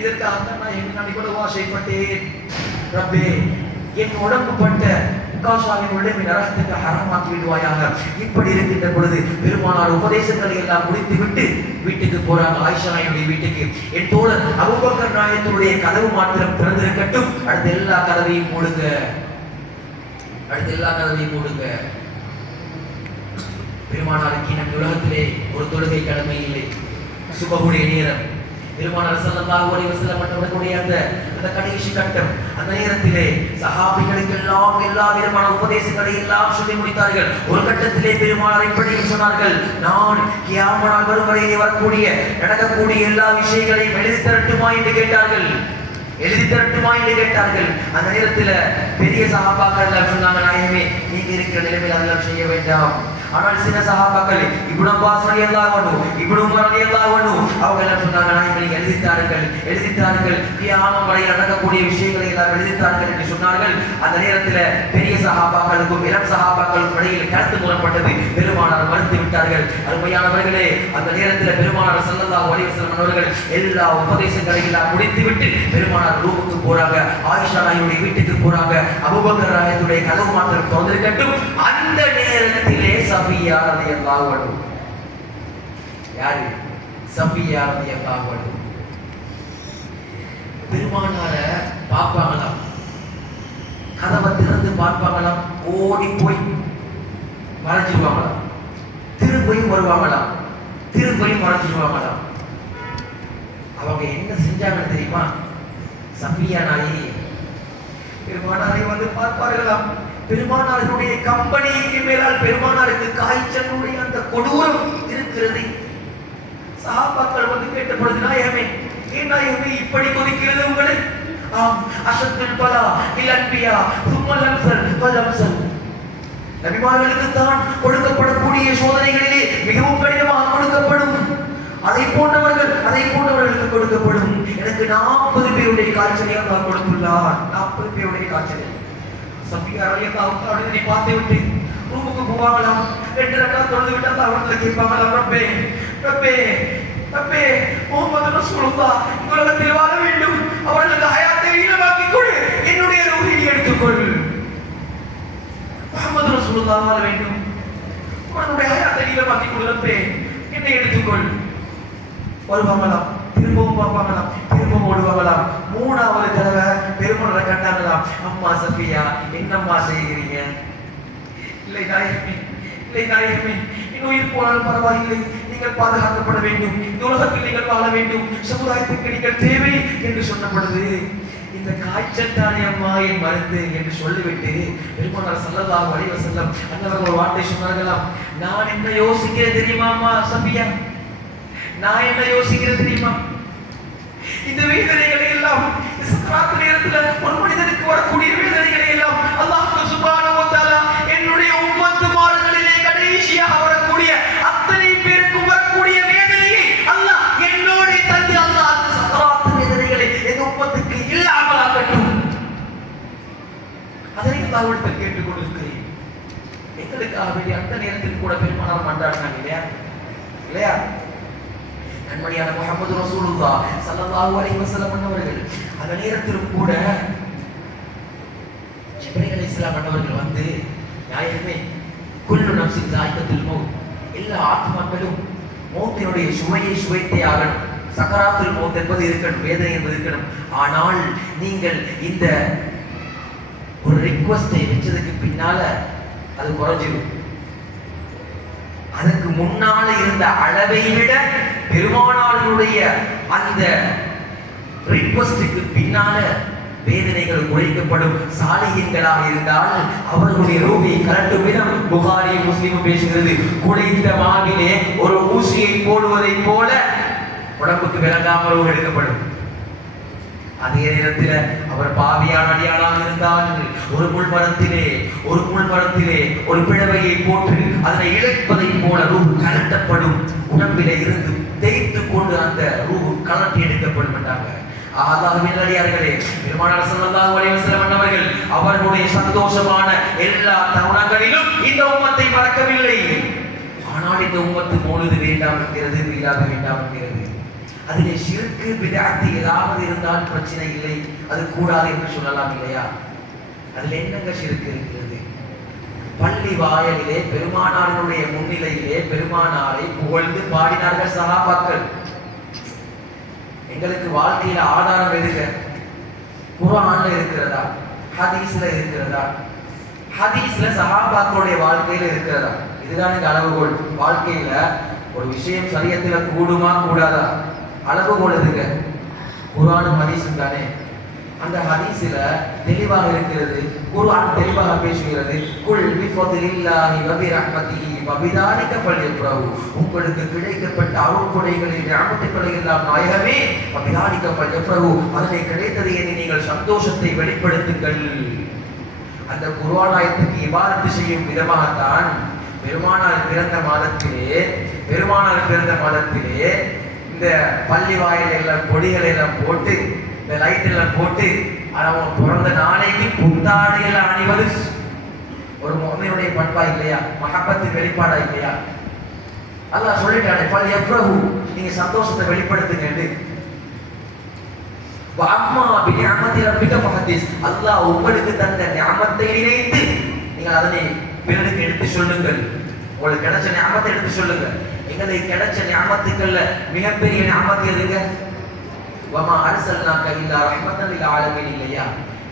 இதற்காக நான் இவ்வளவு ஆசைப்பட்டேன். ரப்பே, என் உடம்பு பட்ட உகாஷாவின் உடம்பை நரகத்துக்கு ஹராமாக்கி விடுவாயாக. இப்படி இருக்கின்ற பொழுது பெருமானார் உபதேசங்களை எல்லாம் முடித்து விட்டு வீட்டுக்கு போறாங்க, ஆயிஷா நாயுடைய வீட்டுக்கு. என் தோழர் அபூபக்கர் நாயகத்துடைய கதவு மாத்திரம் திறந்திருக்கட்டும், அடுத்த எல்லா கதவையும் மூடுங்க, அடுத்த எல்லா கதவையும் மூடுங்க. பெருமானாருக்கு நம் உலகத்திலே ஒரு தொழுகை கடமை இல்லை. சுபகுடைய நேரம், பெருமானார் ஸல்லல்லாஹு அலைஹி வஸல்லம் அவர்களுடைய அந்த கடைசி கட்டம், அந்த நேரத்திலே சஹாபிகளுக்கு எல்லாம் எல்லா விதமான உபதேசங்களை எல்லாம் சொல்லி முடித்தார்கள். ஒரு கட்டத்திலே பெருமானார் இப்படி சொன்னார்கள், நான் கியாமத் நாள் வரும் வரையிலே வரக்கூடிய நடக்கக்கூடிய எல்லா விஷயங்களையும் எழுதி தரட்டுமா என்று கேட்டார்கள். எழுதி தரட்டுமா என்று கேட்டார்கள். அந்த நேரத்தில் பெரிய சஹாபாக்கள் எல்லாம் சொன்னாங்க, நாயகமே, நீங்க இருக்கிற நிலைமையில் அதெல்லாம் செய்ய வேண்டாம். ஆனால் சில சஹாபாக்கள் இப்னு அப்பாஸ் ரலியல்லாஹு அன்ஹு, இப்னு உமர் ரலியல்லாஹு அன்ஹு அவங்க எல்லாம் சொன்னாங்க, நாயகமே, எழுதித்தார்கள், கியாமத் வரை நடக்கக்கூடிய விஷயங்களை எல்லாம் எழுதித்தார்கள் என்று சொன்னார்கள். அந்த நேரத்தில் பெரிய சஹாபாக்களுக்கும் இளம் சஹாபாக்களுக்கும் இடையில் கருத்து முரண்பட்டது. பெருமானார் மறுத்து விட்டார்கள். அருமையானவர்களே, அந்த நேரத்தில் பெருமானார் ஸல்லல்லாஹு அலைஹி வஸல்லம் அவர்கள் எல்லா உபதேசங்களையும் எல்லாம் முடித்துவிட்டு பெருமானார் ரூமுக்கு போறாங்க, ஆயிஷா நாயுடைய வீட்டுக்கு போறாங்க. அபூபக்கர் நாயகத்துடைய கதவு மாத்திரம் திறந்திருக்கட்டும். அந்த நேரத்திலே சஃபியா ரலியல்லாஹு அன்ஹா, யாரு? சஃபியா ரலியல்லாஹு அன்ஹா பெருமானார பார்ப்பாங்களாம், கதவை திறந்து பார்ப்பாங்களாம், ஓடி போய் மறைஞ்சிருவாங்களாம், திரும்பியும் வருவாங்களாம், திரும்பியும் மறைஞ்சிருவாங்களாம். அவங்க என்ன செஞ்சாங்கன்னு தெரியுமா? சஃபியா நாயகி பெருமானாரை வந்து பார்ப்பார்களாம். பெருமானாருடைய கம்பெனிக்கு மேலால் பெருமானாருக்கு காய்ச்சலுடைய அந்த கொடூரம் இருக்கிறது. சஹாபாக்கள் வந்து கேட்ட பொழுது, நாயகமே, ஏன் நாயகமே இப்படி கொதிக்கிறது உங்களை? ஆம், அஷத்துல் பலா இல் அன்பியா சும்மல் அம்சல் வல் அம்சல், நபிமார்களுக்கு தான் கொடுக்கப்படக்கூடிய சோதனைகளிலே மிகவும் கடினமாக கொடுக்கப்படும். அதை போன்றவர்களுக்கு கொடுக்கப்படும். எனக்கு 40 பேருடைய காய்ச்சலை அல்லாஹ் கொடுத்துள்ளார். 40 பேருடைய காய்ச்சலை. சஃபியா ரலியல்லாஹு தஆலா பார்த்து விட்டு ரூமுக்கு போவாங்களாம். 2 ரக்காத் தொழுது விட்டு அல்லாஹ் அவர்களை கேட்பாங்களாம், ரப்பே ரப்பே ரப்பே, முஹம்மது ரசூலுல்லாஹ் உலகத்தில் வாழ வேண்டும், அவர்களுக்கு ஹயாத்தை நீளமாக்கிக் கொடு, என்னுடைய ரூஹை எடுத்துக்கொள். முஹம்மது ரசூலுல்லாஹ் வாழ வேண்டும், அவர்களுடைய ஹயாத்தை நீளமாக்கிக் கொடு, ரப்பே என்னை எடுத்துக்கொள். வருவாங்களாம், திரும்பவும் பார்ப்பாங்களாம், திரும்பவும் ஓடுவாங்களாம். 3வது தடவை பெருமானாரை கண்டாங்களாம். அம்மா சஃபியா, என்னம்மா செய்கிறீங்க? இல்லை நாயகமே, இல்லை நாயகமே, என் உயிர் போனாலும் பரவாயில்லை, நீங்கள் பாதுகாக்கப்பட வேண்டும், இந்த உலகத்தில் நீங்கள் வாழ வேண்டும், சமுதாயத்துக்கு நீங்கள் தேவை என்று சொன்ன பொழுது, இந்த காய்ச்சல் தானே அம்மா என் மருந்து என்று சொல்லிவிட்டு பெருமானார் ஸல்லல்லாஹு அலைஹி வஸல்லம் அன்னவர்கள் ஒரு வார்த்தை சொன்னார்களாம், நான் என்ன யோசிக்கிறேன் தெரியுமா அம்மா சஃபியா? நான் என்ன யோசிக்கிறது தெரியுமா? இந்த வேதனைகளை எல்லாம், சக்கராத் நேரத்துல ஒரு மனிதனுக்கு வரக்கூடிய வேதனைகளை எல்லாம் அல்லாஹ் சுப்ஹானஹு வ தஆலா என்னுடைய உம்மத்துமார்களிலே கடைசியாக வரக்கூடிய அத்தனை பேருக்கும் வரக்கூடிய வேதனையை அல்லாஹ் என்னோட தந்து அல்லாஹ் அந்த சக்கராத் வேதனைகளை எங்க உம்மத்துக்கு இல்லாமல் ஆக்கட்டும். அதனை அல்லாஹ்விடத்தில் கேட்டுக் கொண்டிருக்கிறேன். எங்களுக்காக வேண்டிய அந்த நேரத்தில் கூட பெருமானார் மன்றாடினாங்க இல்லையா? நன்மணியான முஹம்மது ரசூலுல்லாஹ் ஸல்லல்லாஹு அலைஹி வஸல்லம் அவர்கள் அந்த நேரத்திலும் கூட ஜிப்ரீல் அலைஹிஸ்ஸலாம் அவர்கள் வந்து நாயகமே குல்லு நஃப்ஸின் ஸாயிகத்துல் மௌத், எல்லா ஆத்மாக்களும் மௌத்தினுடைய சுவையை சுவைத்தே ஆகணும். சக்கராத்துல் மௌத் என்பது இருக்கணும், வேதனை என்பது இருக்கணும். ஆனால் நீங்கள் இந்த ஒரு ரிக்வெஸ்டை வச்சதுக்கு பின்னால அது குறைஞ்சிடும். அதுக்கு முன்னால இருந்த அளவை விட பெருமானாருடைய அந்த ரிக்வெஸ்டுக்கு பின்னால வேதனைகள் குறைக்கப்படும். சாலிஹீன்களாக இருந்தால் அவர்களுடைய ரூஹை கலட்டும் விதம் புகாரி முஸ்லிம் பேசுகிறது. குடைத்த மாவிலே ஒரு ஊசியை போடுவதை போல உடம்புக்கு விளங்காமல் ரூஹ் எடுக்கப்படும். அதே நேரத்தில் அவர் பாவியான அடியாளாக இருந்தால் ஒரு முள்மரத்திலே ஒரு பிழவையை போட்டு அதனை இழைப்பதை போல ரூஹ் கலட்டப்படும். உடம்பிலே இருந்து தேய்த்து கொண்டு அந்த ரூஹ் கலட்டி எடுக்கப்படும் என்றாங்க. அல்லாஹ்வின் அடியார்களே, பெருமானார் ஸல்லல்லாஹு அலைஹி வஸல்லம் அவர்கள் அவர்களுடைய சந்தோஷமான எல்லா தருணங்களிலும் இந்த உம்மத்தை மறக்கவில்லை. ஆனால் இந்த உம்மத்து மௌலிது வேண்டாம் என்கிறது, மீலாத வேண்டாம் என்கிறது. அதிலே ஷிர்க் பித்அத் ஏதாவது இருந்தால் பிரச்சனை இல்லை, அது கூடாது என்று சொல்லலாம் இல்லையா? அதில் என்னங்க ஷிர்க் இருக்கிறது? பள்ளி வாயிலே பெருமானாருடைய முன்னிலையிலே பெருமானாரை புகழ்ந்து பாடினார்கள் சஹாபாக்கள். எங்களுக்கு வாழ்க்கையில ஆதாரம் எதுங்க? குர்ஆன்ல இருக்கிறதா? ஹதீஸ்ல இருக்கிறதா? ஹதீஸ்ல சஹாபாக்களுடைய வாழ்க்கையில இருக்கிறதா? இதுதான் இந்த அளவுகோல். வாழ்க்கையில ஒரு விஷயம் சரியத்துல கூடுமா கூடாதா அளவுகோல் எதுங்க? குர்ஆனும் ஹதீஸும் தானே. அந்த ஹதீஸ்ல தெளிவாக இருக்கிறது, குர்ஆன் தெளிவாக பேசுகிறது. குல் பிஃபத்லில்லாஹி வ பிரஹ்மதிஹி வ பிதாலிக ஃபல்யஃப்ரஹு. உங்களுக்கு கிடைக்கப்பட்ட அருட்கொடைகளின் நிஅமத்துக்களை எல்லாம் நாயகமே வ பிதாலிக ஃபல்யஃப்ரஹு, அதிலே கிடைத்ததை எண்ணி நீங்கள் சந்தோஷத்தை வெளிப்படுத்துங்கள். அந்த குர்ஆன் ஆயத்துக்கு இபாதத் செய்யும் விதமாகத்தான் பெருமானார் பிறந்த மாதத்திலே இந்த பள்ளி வாயில் எல்லாம் கொடிகளை எல்லாம் போட்டு இந்த லைட் எல்லாம் போட்டு அவன் பிறந்த நாளைக்கு புத்தாடைகள் அணிவது ஒரு முஃமினுடைய பண்பா இல்லையா? மஹப்பத்தின் வெளிப்பாடா இல்லையா? அல்லாஹ் சொல்லிட்டானே ஃபல்யஃப்ரஹு, நீங்க சந்தோஷத்தை வெளிப்படுத்துங்க. வஅம்மா பிநிஅமதி ரப்பிக ஃபஹதிஸ், அல்லாஹ் உங்களுக்கு தந்த நிஅமத்தை நினைத்து நீங்கள் அதனை பிறருக்கு எடுத்து சொல்லுங்கள். உங்களுக்கு கிடைச்ச நிஅமத்தை எடுத்து சொல்லுங்க. எங்களுக்கு கிடைச்ச நிஅமத்துக்கள்ல மிகப்பெரிய நிஅமத் எதுங்க? வமா அர்சல்னாக இல்லா ரஹ்மத்தன் லில் ஆலமீன் இல்லையா?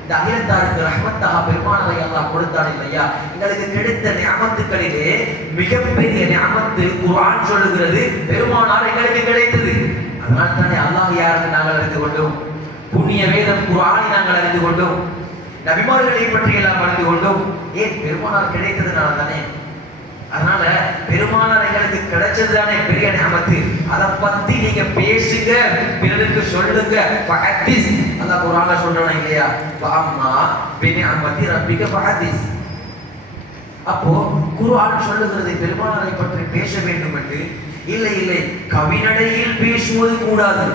இந்த அகிலத்தாருக்கு ரஹ்மத்தாக பெருமானாரை அல்லாஹ் கொடுத்தான் இல்லையா? எங்களுக்கு கிடைத்த நிஅமத்துக்களிலே மிகப்பெரிய நிஅமத்து குர்ஆன் சொல்லுகிறது, பெருமானார் எங்களுக்கு கிடைத்தது. அதனால தானே அல்லாஹ் யாருக்கு நாங்கள் அறிந்து கொண்டோம், புண்ணிய வேதம் குர்ஆனை நாங்கள் அறிந்து கொண்டோம், நபிமார்களை பற்றி எல்லாம் அறிந்து கொண்டோம். ஏன்? பெருமானார் கிடைத்ததுனால தானே. அதனால பெருமானார் எங்களுக்கு கிடைச்சது தானே பெரிய நிஅமத்து. அதை பத்தி நீங்க பேசுங்க, பிறருக்கு சொல்லுங்க. ஃபஹதிஸ், அல்லாஹ் குர்ஆன்ல சொல்றானே இல்லையா? வஅம்மா பிநிஅமதி ரப்பிக ஃபஹதிஸ். அப்போ குர்ஆன் சொல்லுகிறது பெருமானாரை பற்றி பேச வேண்டும் என்று. இல்லை, கவிநடையில் பேசுவது கூடாது.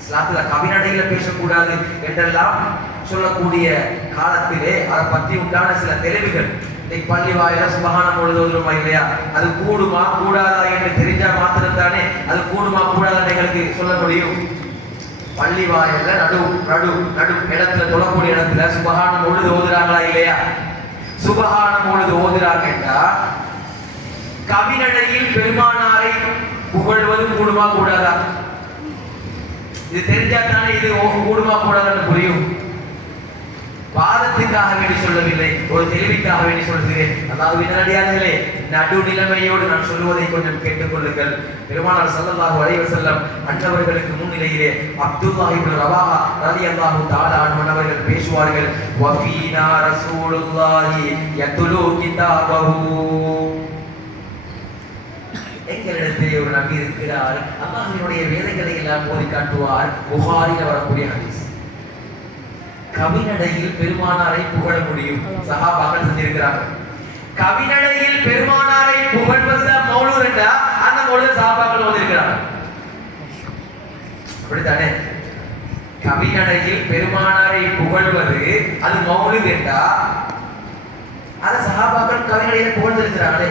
இஸ்லாத்துல கவிநடையில பேசக்கூடாது என்றெல்லாம் சொல்லக்கூடிய காலத்திலே அதை பற்றி உண்டான சில தெளிவுகள் பள்ளி வாயில சுபஹான பொழுதுமா இல்லையா? அது கூடுமா கூடாதா என்று தெரிஞ்சா மாத்திரம் தானே அது கூடுமா கூடாதா எங்களுக்கு சொல்ல முடியும். பள்ளி வாயில நடு இடத்துல தொழக்கூடிய இடத்துல சுபஹான பொழுது ஓதுறாங்களா இல்லையா? சுபஹான பொழுது ஓதுறாங்கன்றா கவிநடையில் பெருமானாரை புகழ்வது கூடுமா கூடாதா? இது தெரிஞ்சா தானே இது கூடுமா கூடாதுன்னு புரியும். வாதத்துக்காக வேண்டி சொல்லவில்லை, ஒரு தெளிவுக்காக வேண்டி சொல்கிறேன். அதாவது நேரடியார்களே, நடுநிலைமையோடு நான் சொல்லுவதை கொஞ்சம் கேட்டுக்கொள்ளுங்கள். பெருமானார் ஸல்லல்லாஹு அலைஹி வஸல்லம் அன்னவர்களுக்கு முன்னிலையிலே அப்துல்லாஹ் இப்னு ரவாஹா ரலியல்லாஹு தஆலா அன்ஹு அவர்கள் பேசுவார்கள். வஃபீனா ரசூலுல்லாஹி யத்லு கிதாபஹு. எங்களிடத்திலே ஒரு நபி இருக்கிறார், அல்லாஹ்வினுடைய வேதங்களை எல்லாம் ஓதி காட்டுவார். புகாரில வரக்கூடிய ஹதீஸ். கவிநடையில் பெருமானாரை புகழ முடியும், சஹாபாக்கள் செஞ்சிருக்கிறார்கள். கவிநடையில் பெருமானாரை புகழ்வதுதான் மௌலூத் என்றா அந்த மௌலூத் சஹாபாக்கள் ஓதிருக்கிறார்கள். அப்படித்தானே? கவிநடையில் பெருமானாரை புகழ்வது அது மௌலூத் என்றா அந்த சஹாபாக்கள் கவிநடையில் புகழ்ந்திருக்கிறார்களே.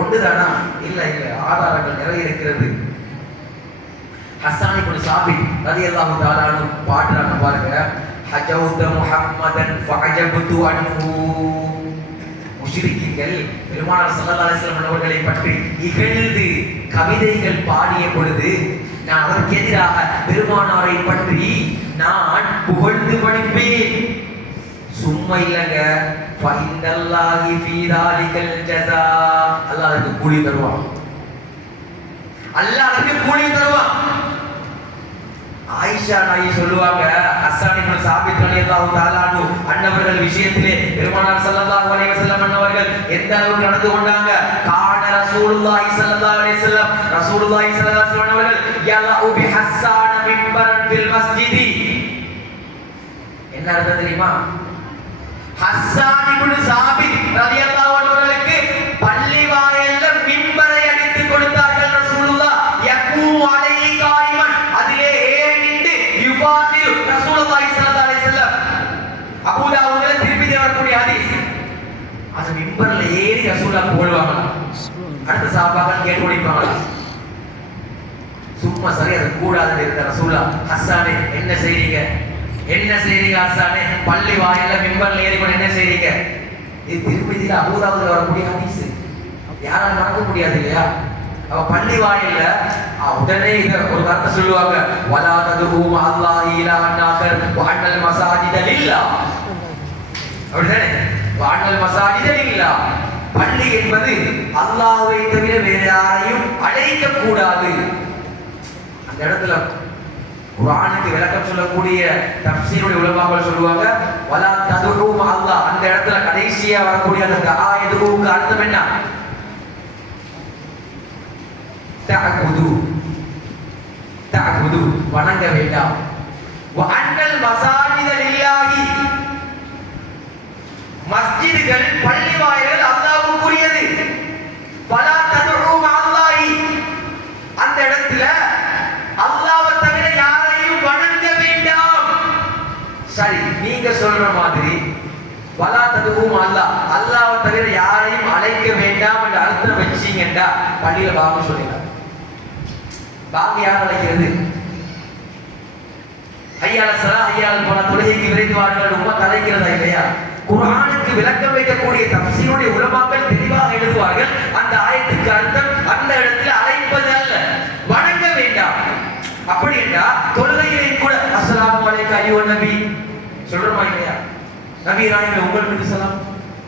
ஒன்றுதானா? இல்ல, ஆதாரங்கள் நிறைய இருக்கிறது. ஹஸ்ஸான் இப்னு சாபித் ரலியல்லாஹு தஆலா அன்ஹு பாடுறாங்க பாருங்க, ஹஜௌத முஹம்மதன் ஃபஅஜபது அன்ஹு. முஷ்ரிக்கீன்கள் பெருமானார் ஸல்லல்லாஹு அலைஹி வஸல்லம் அவர்களை பற்றி இகழ்ந்து கவிதைகள் பாடிய பொழுது நான் அதற்கு எதிராக பெருமானாரை பற்றி நான் புகழ்ந்து படிப்பேன். சும்மா இல்லங்க, ஃபஇன்னல்லாஹி ஃபீ தாலிகல் ஜஸா. அல்லாஹ் அதுக்கு கூலி தருவான். அல்லாஹ் அதுக்கு கூலி தருவான். ஆயிஷா நாயி சொல்லுவாங்க, ஹஸ்ஸான் இப்னு சாபித் ரலியல்லாஹு தஆலா அன்ஹு அன்னவர்கள் விஷயத்திலே பெருமானார் ஸல்லல்லாஹு அலைஹி வஸல்லம் அன்னவர்கள் எந்த அளவுக்கு நடந்து கொண்டாங்க. கான ரசூலுல்லாஹி ஸல்லல்லாஹு அலைஹி வஸல்லம், ரசூலுல்லாஹி ஸல்லல்லாஹு அலைஹி வஸல்லம் அவர்கள் யலஉ பி ஹஸ்ஸான் மின்பரன் ஃபில் மஸ்ஜிதி. என்ன அர்த்தம் தெரியுமா? ஹஸ்ஸான் இப்னு சாபித் ரலியல்லாஹு அன்ஹு அவர்களுக்கு பள்ளி வாயில்ல மின்பரை அடித்து கொடுத்தார்கள் ரசூலுல்லாஹ். யகூமு அலைஹி காயிமன், அதிலே ஏறிட்டு யுபாதில் ரசூலுல்லாஹி ஸல்லல்லாஹு அலைஹி வஸல்லம். அபூ தாவூத்ல திருப்பி வரக்கூடிய ஹதீஸ். அந்த மின்பர்ல ஏறி ரசூலுல்லாஹ் புகழ்வாங்க. அடுத்த சஹாபாக்கள் கேட்டு ஓடிப்பாங்க. சும்மா சரி அது கூடாது இருந்த ரசூலுல்லாஹ், ஹஸ்ஸானே என்ன செய்றீங்க, என்ன செய்றீங்க ஹஸ்ஸானே, பள்ளி வாயில்ல மிம்பர்ல ஏறி கொண்டு என்ன செய்றீங்க? இது திருப்பதியில அபூ தாவூத்ல வரக்கூடிய ஹதீஸ், யாராலும் மறக்க முடியாது இல்லையா? அவ பள்ளி வாயில்ல உடனே இத ஒரு வார்த்தை சொல்லுவாங்க, வலா ததுஹு மஅல்லாஹி இலாஹன் ஆகர் வ அன்னல் மஸாஜித லில்லாஹ். அப்படிதானே? வ அன்னல் மஸாஜித லில்லாஹ். பள்ளி என்பது அல்லாஹ்வை தவிர வேறு யாரையும் அழைக்க கூடாது. அந்த இடத்துல குர்ஆனுக்கு விளக்கம் சொல்லக்கூடிய தஃப்சீருடைய உலமாக்கள் சொல்லுவாங்க, வலா ததுஹு மஅல்லாஹ். அந்த இடத்துல கடைசியா வரக்கூடிய அந்த ஆயத்துக்கு அர்த்தம் என்ன? தஅபுது, வணங்க வேண்டாம். வ அன்னல் மஸாஜித லில்லாஹி, மஸ்ஜிதுகள் பள்ளி வாயில்கள் அல்லாஹ்வுக்குரியது. வலா ததுஉ மஅல்லாஹி, அந்த இடத்துல அல்லாஹ்வை தவிர யாரையும் வணங்க வேண்டாம். சரி, நீங்க சொல்ற மாதிரி வலா ததுஉ மஅல்லாஹ், அல்லாஹ்வை தவிர யாரையும் அழைக்க வேண்டாம் என்ற அர்த்தம் வச்சீங்கடா பள்ளியில வாங்க சொல்லுங்க. வாங்க யார் அழைக்கிறது? ஐயால ஸலா ஐயால போன தொழுகைக்கு விரைந்து வாருங்கள் உம்ம அழைக்கிறதா இல்லையா? குர்ஆனுக்கு விளக்கம் வைக்கக்கூடிய தஃப்சீருடைய உலமாக்கள் தெளிவாக எழுதுவார்கள், அந்த ஆயத்துக்கு அர்த்தம் அந்த இடத்துல அழைப்பது அல்ல, வணங்க வேண்டாம். அப்படி என்றா தொழுகையிலே கூட அஸ்ஸலாமு அலைக்க அய்யுஹன் நபி சொல்றோமா இல்லையா? நபி ராணிகளே உங்கள் மீது சலாம்,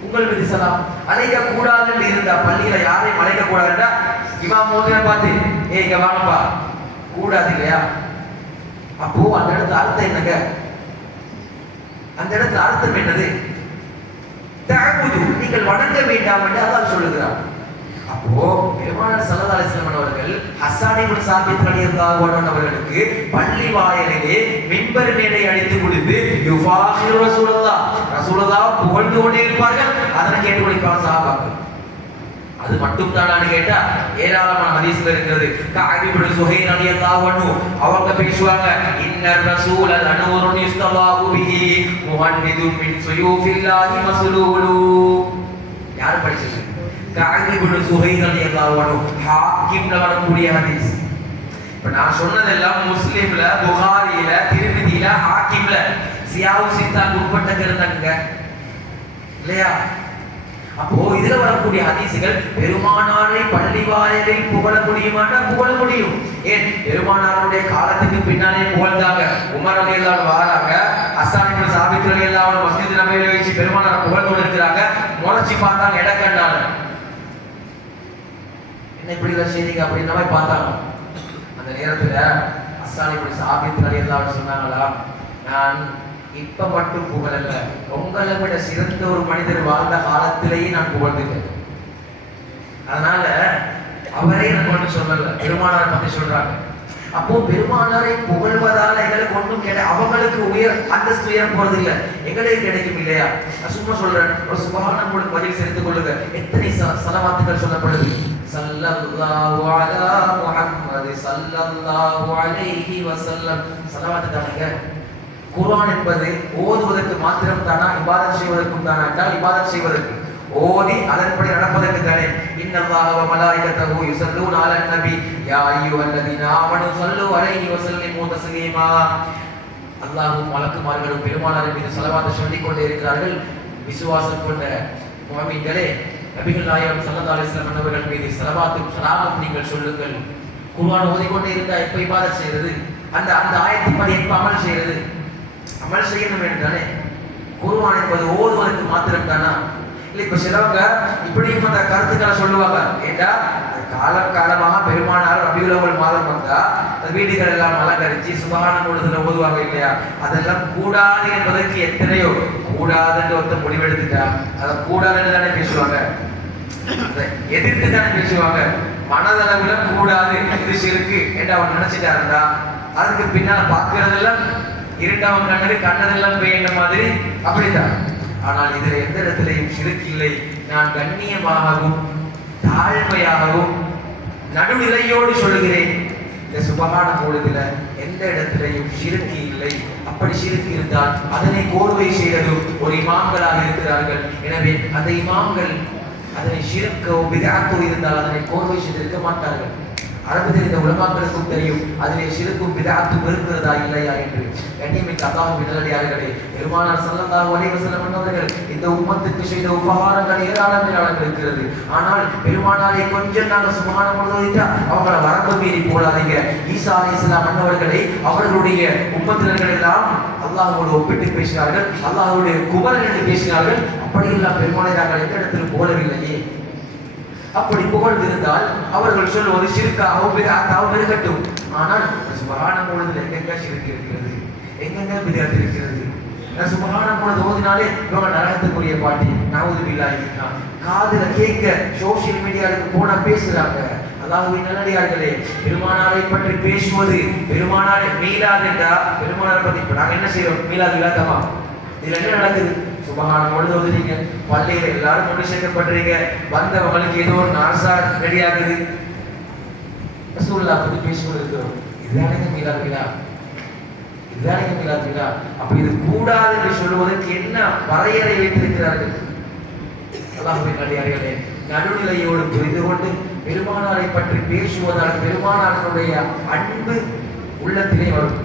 உங்கள் மீது சலாம். அழைக்க கூடாதுன்னு இருந்தா பள்ளியில யாரையும் அழைக்க கூடாதுன்னா இமாம் மோதிர பார்த்து இங்க வாங்கப்பா கூடாது இல்லையா? அப்போ அந்த இடத்துல அர்த்தம் என்னங்க? அந்த இடத்துல அர்த்தம் என்னது? தஅபுது, நீங்கள் வணங்க வேண்டாம் என்று அல்லாஹ் சொல்லுகிறார். அப்போ பெருமானார் ஸல்லல்லாஹு அலைஹி வஸல்லம் அவர்கள் ஹஸ்ஸான் இப்னு சாபித் ரலியல்லாஹு அன்ஹு அவர்களுக்கு பள்ளி வாயிலிலே மிம்பர் மேடை அடித்து கொடுத்து யுஃபாஹிரு ரசூலுல்லாஹ், ரசூலுல்லாஹ் புகழ்ந்து கொண்டே இருப்பார்கள். அதனை கேட்டு கொண்டிருப்பாங்க சஹாபாக்கள். அது மட்டும் தானான்னு கேட்டா ஏராளமான ஹதீஸ்ல இருக்கிறது. கஅப் இப்னு ஸுஹைர் ரலியல்லாஹு அன்ஹு அவங்க பேசுவாங்க, இன்னர் ரசூல லனூருன் யுஸ்தல்லாஹு பிஹி முஹன்னிதுன் மின் சுயூஃபில்லாஹி மஸ்லூலு. யார் படிச்சது? கஅப் இப்னு ஸுஹைர் ரலியல்லாஹு அன்ஹு, ஹாக்கிம்ல வரக்கூடிய ஹதீஸ். இப்ப நான் சொன்னதெல்லாம் முஸ்லிம்ல, புகாரியில, திர்மிதியில, ஹாக்கிம்ல, சியாவு சித்தாக்கு உட்பட்ட கருத்துங்க இல்லையா? அப்போ இதுல வரக்கூடிய ஹதீசுகள் பெருமானாரை பள்ளி வாயிலில் புகழ முடியுமானா புகழ முடியும். ஏன் பெருமானாருடைய காலத்துக்கு பின்னாலே புகழ்ந்தாங்க. உமர் ரலியல்லாஹு அன்ஹு வராங்க, ஹஸ்ஸான் இப்னு சாபித் ரலியல்லாஹு அன்ஹு மஸ்ஜித் நபவியில வச்சு பெருமானாரை புகழ்ந்து இருக்கிறாங்க. முறைச்சி பார்த்தாங்க, இடக்கண்டால என்ன இப்படி எல்லாம் செய்தீங்க அப்படின்ற மாதிரி பார்த்தாங்க. அந்த நேரத்துல ஹஸ்ஸான் இப்னு சாபித் ரலியல்லாஹு அன்ஹு சொன்னாங்களா, நான் இப்ப மட்டும் புகழல்ல, உங்களை விட சிறந்த ஒரு மனிதர் வாழ்ந்த காலத்திலேயே நான் புகழ்ந்துட்டேன். அதனால அவரே நம்ம ஒன்று சொல்லல, பெருமானாரை பத்தி சொல்றாங்க. அப்போ பெருமானாரை புகழ்வதால எங்களுக்கு ஒன்றும் கிடையாது, அவங்களுக்கு உயர் அந்தஸ்து உயர போறது இல்லை, எங்களுக்கு கிடைக்கும் இல்லையா? நான் சும்மா சொல்றேன், ஒரு சுபஹான உங்களுக்கு பதில் சேர்த்துக் கொள்ளுங்க. எத்தனை ஸலவாத்துகள் சொல்லப்படுது? ஸல்லல்லாஹு அலா முஹம்மது ஸல்லல்லாஹு அலைஹி வஸல்லம். ஸலவாத்து தானங்க. குர்ஆன் என்பது ஓதுவதற்கு மாத்திரம் தானா, இபாதத் செய்வதற்கும் தானா என்றால் இபாதத் செய்வதற்கு. ஓதி அதன்படி நடப்பதற்கு தானே. இன்னல்லாஹ வ மலாயிகத்தஹு யுஸல்லூன அலன் நபி யா அய்யுஹல்லதீன ஆமனு ஸல்லு அலைஹி வ ஸல்லிமு தஸ்லீமா. அல்லாஹ்வும் மலக்குமார்களும் பெருமானாரின் மீது ஸலவாத் சொல்லிக் கொண்டே இருக்கிறார்கள். விசுவாசம் கொண்ட முஃமின்களே, நபிகள் நாயகம் ஸல்லல்லாஹு அலைஹி வஸல்லம் அவர்கள் மீது ஸலவாத்தும் ஸலாமும் நீங்கள் சொல்லுங்கள். குர்ஆன் ஓதிக்கொண்டே இருந்தா எப்ப இபாதத் செய்யறது? அந்த ஆயத்தின்படி எப்ப அமல் செய்யறது? அமல் செய்யணும் என்றானே. குர்ஆன் என்பது ஓதுவதற்கு மாத்திரம் தானா? இல்லை, இப்ப சிலவங்க இப்படியும் அந்த கருத்துக்களை சொல்லுவாங்க. ஏண்டா காலமாக பெருமானார் ரபியுல் அவ்வல் மாதம் வந்தா வீடுகள் எல்லாம் அலங்கரிச்சு சுபஹான பொழுதுல ஓதுவாங்க இல்லையா? அதெல்லாம் கூடாது என்பதற்கு எத்தனையோ கூடாதுன்னு ஒருத்த முடிவெடுத்துட்டா அதை கூடாதுன்னு தானே பேசுவாங்க, எதிர்த்து தானே பேசுவாங்க. மனதளவுல கூடாது இது சிறுக்கு என்று அவன் நினைச்சிட்டாருந்தா அதுக்கு பின்னால பார்க்கறதெல்லாம் இருட்டவன் கண்ணது கண்ணதெல்லாம் பெய்யுற மாதிரி அப்படித்தான். ஆனால் இதுல எந்த இடத்திலையும் சிறுக்கு இல்லை. நான் கண்ணியமாகவும் தாழ்மையாகவும் நடுநிலையோடு சொல்லுகிறேன், இந்த சுபஹான பொழுதுல எந்த இடத்திலையும் சிறுக்கு இல்லை. அப்படி சிறுக்கு இருந்தால் அதனை கோர்வை செய்ததும் ஒரு இமாம்களாக இருக்கிறார்கள். எனவே அந்த இமாம்கள் அதனை சிறுக்கோ பிதஅத்தோ இருந்தால் அதனை கோர்வை செய்திருக்க மாட்டார்கள். அரபு தெரிந்த உலமாக்களுக்கும் தெரியும் அதிலே சிறுக்கும் பிதஅத்தும் இருக்கிறதா இல்லையா என்று. கண்ணியமிக்க அல்லாஹ்வின் நல்லடியார்களே, பெருமானார் ஸல்லல்லாஹு அலைஹி வஸல்லம் அவர்கள் இந்த உம்மத்துக்கு செய்த உபகாரங்கள் ஏராளமாக இருக்கிறது. ஆனால் பெருமானாரை கொஞ்சம் நாங்கள் சுபஹான பொழுது அவங்களை வரம்பு மீறி போடாதீங்க. ஈசா அலைஹிஸ்ஸலாம் அன்னவர்களை அவர்களுடைய உம்மத்தினர்கள் எல்லாம் அல்லாஹ்வோடு ஒப்பிட்டு பேசினார்கள், அல்லாஹ்வுடைய குமரன் என்று பேசினார்கள். அப்படியெல்லாம் பெருமானாரை நாங்கள் எந்த இடத்திலும் போடவில்லையே. அப்படி புகழ்ந்திருந்தால் அவர்கள் சொல்வது சிறுக்காகவும் பிதஅத்தாகவும் இருக்கட்டும். ஆனால் சுபஹான பொழுதுல எங்கெங்க சிறுக்கு இருக்கிறது, எங்கெங்க பிதஅத் இருக்கிறது? சுபஹான பொழுது ஓதினாலே இவங்க நரகத்துக்குரிய பாட்டி நவுது பில்லாஹி. காதுல கேட்க சோசியல் மீடியாவுக்கு போனா பேசுறாங்க. அல்லாஹ்வின் நல்லடியார்களே, பெருமானாரை பற்றி பேசுவது, பெருமானாரை மீலாது என்றா பெருமானாரை பத்தி இப்ப நாங்க என்ன செய்யறோம்? மீலாது விளாத்தமா? இதுல என்ன நடக்குது? சுபஹான பொழுது ஓதுறீங்க, பள்ளியில எல்லாரும் கொண்டு சேர்க்கப்படுறீங்க, வந்தவங்களுக்கு ஏதோ ஒரு நாசா ரெடி ஆகுது, ரசூலுல்லாஹ் பத்தி பேசிக்கொண்டு இருக்கிறோம். இதுதானே மீலாது விழா, இதுதானே மீலாது விழா. அப்ப இது கூடாது என்று சொல்லுவதற்கு என்ன வரையறை வைத்திருக்கிறார்கள்? அல்லாஹ்வின் நல்லடியார்களே, நடுநிலையோடு புரிந்து கொண்டு பெருமானாரை பற்றி பேசுவதால் பெருமானாருடைய அன்பு உள்ளத்திலே வரும்.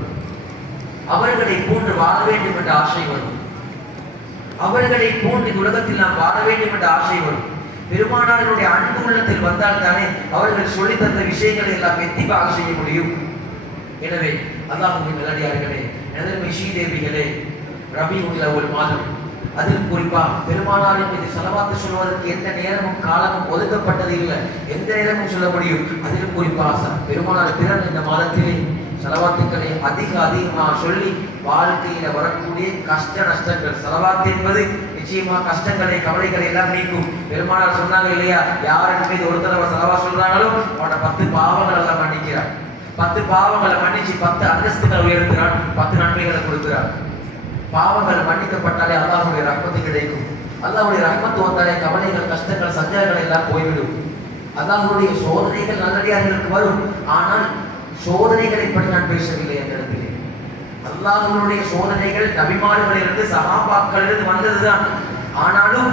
அவர்களை போன்று வாழ வேண்டும் என்ற ஆசை வரும். அவர்களை போன்று உலகத்தில் நாம் வாழ வேண்டும் என்ற ஆசை வரும். பெருமானாருடைய அன்பு உள்ளத்தில் வந்தால் தானே அவர்கள் சொல்லி தந்த விஷயங்களை எல்லாம் வெற்றிப்பாக செய்ய முடியும். எனவே அல்லாஹ்வின் நல்லடியார்களே, நதர்மை ஸ்ரீதேவிகளே, ரபியுல் அவ்வல் மாதம், அதில் குறிப்பா பெருமானாரின் மீது ஸலவாத் சொல்வதற்கு எந்த நேரமும் காலமும் ஒதுக்கப்பட்டது இல்லை. எந்த நேரமும் சொல்ல முடியும். அதிலும் குறிப்பாக பெருமானார் பிறந்த இந்த மாதத்திலே ஸலவாத்துக்களை அதிகமாக சொல்லி வாழ்க்கையில வரக்கூடிய கஷ்ட நஷ்டங்கள், ஸலவாத் என்பது நிச்சயமா கஷ்டங்களை கவலைகளை எல்லாம் நீக்கும். பெருமானார் சொன்னாங்க இல்லையா, யாரின் மீது ஒரு தடவை ஸலவாத் சொல்றாங்களோ அவனோட 10 பாவங்கள் எல்லாம் மன்னிக்கிறான். 10 பாவங்களை மன்னிச்சு 10 அந்தஸ்துகளை உயர்த்துறான், 10 நன்மைகளை கொடுக்கிறான். பாவங்கள் மன்னிக்கப்பட்டாலே அல்லாஹ்வுடைய ரஹ்மத்து கிடைக்கும். அல்லாஹ்வுடைய ரஹ்மத்து வந்தாலே கவலைகள் கஷ்டங்கள் சஞ்சலங்கள் எல்லாம் போய்விடும். அல்லாஹ்வுடைய சோதனைகள் நல்லடியார்களுக்கு வரும். ஆனால் சோதனைகளை பற்றி நான் பேசவில்லை. அந்த இடத்திலே அல்லாஹ்வுடைய சோதனைகள் நபிமார்களிலிருந்து சஹாபாக்களிலிருந்து வந்ததுதான். ஆனாலும்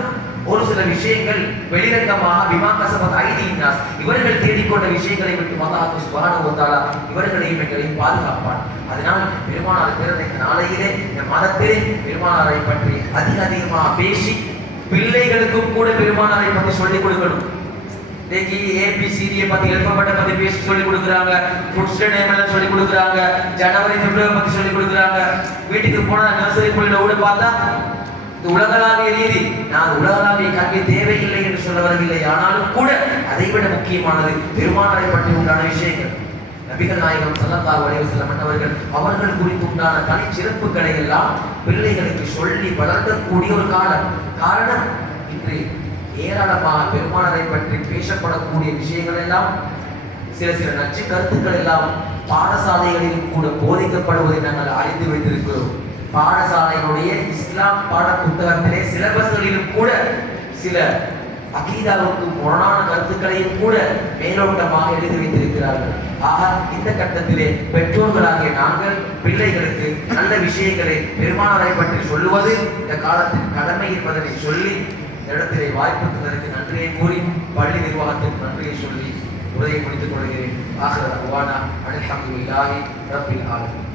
ஒரு சில விஷயங்கள் வெளிரங்கமாக பிமா கஸபத் ஐதீன் நாஸ், இவர்கள் தேடிக்கொண்ட விஷயங்களை விட்டு அல்லாஹ் சுப்ஹானஹு வ தஆலா இவர்களையும் எங்களையும் பாதுகாப்பான். அதனால் பெருமானார் பிறந்த இந்த நாளையிலே, இந்த மதத்திலே பெருமானாரை பற்றி அதிகமாக பேசி பிள்ளைகளுக்கும் கூட பெருமானாரை பற்றி சொல்லிக் கொடுக்கணும். இன்னைக்கு ஏபிசிடியை பத்தி எழுப்பப்பட்ட பத்தி பேசி சொல்லிக் கொடுக்குறாங்க, ஃபுட்ஸ் நேம் எல்லாம் சொல்லிக் கொடுக்குறாங்க, ஜனவரி பிப்ரவரி பத்தி சொல்லிக் கொடுக்குறாங்க. வீட்டுக்கு போனா நர்சரி பள்ளியில கூட பார்த்தா இது உலகளாவிய ரீதி. நான் உலகளாவிய கல்வி தேவையில்லை என்று சொல்ல வரவில்லை. ஆனாலும் கூட அதைவிட முக்கியமானது பெருமானாரை பற்றி உண்டான விஷயங்கள். நபிகள் நாயகம் ஸல்லல்லாஹு அலைஹி வஸல்லம் அவர்கள் குறித்து உண்டான தனிச்சிறப்புகளை எல்லாம் பிள்ளைகளுக்கு சொல்லி வளர்க்கக்கூடிய ஒரு காரணம் இன்று ஏராளமாக பெருமானாரை பற்றி பேசப்படக்கூடிய விஷயங்கள் எல்லாம் சில நச்சு கருத்துக்கள் எல்லாம் பாடசாலைகளிலும் கூட போதிக்கப்படுவதை நாங்கள் அறிந்து வைத்திருக்கிறோம். பாடசாலையினுடைய இஸ்லாம் பாட புத்தகத்திலே சிலபஸ்களிலும் கூட சில அகீதாவுக்கு முரணான கருத்துக்களையும் கூட மேலோட்டமாக எழுதி வைத்திருக்கிறார்கள். ஆக இந்த கட்டத்திலே பெற்றோர்களாகிய நாங்கள் பிள்ளைகளுக்கு நல்ல விஷயங்களை பெருமானாரை பற்றி சொல்லுவது இந்த காலத்தின் கடமை என்பதனை சொல்லி இந்த இடத்திலே வாய்ப்பு தந்ததற்கு நன்றியை கூறி பள்ளி நிர்வாகத்திற்கு நன்றியை சொல்லி உரையை முடித்துக் கொள்கிறேன். ஆகிற அல்ஹம்துலில்லாஹி ரப்பில் ஆலமீன்.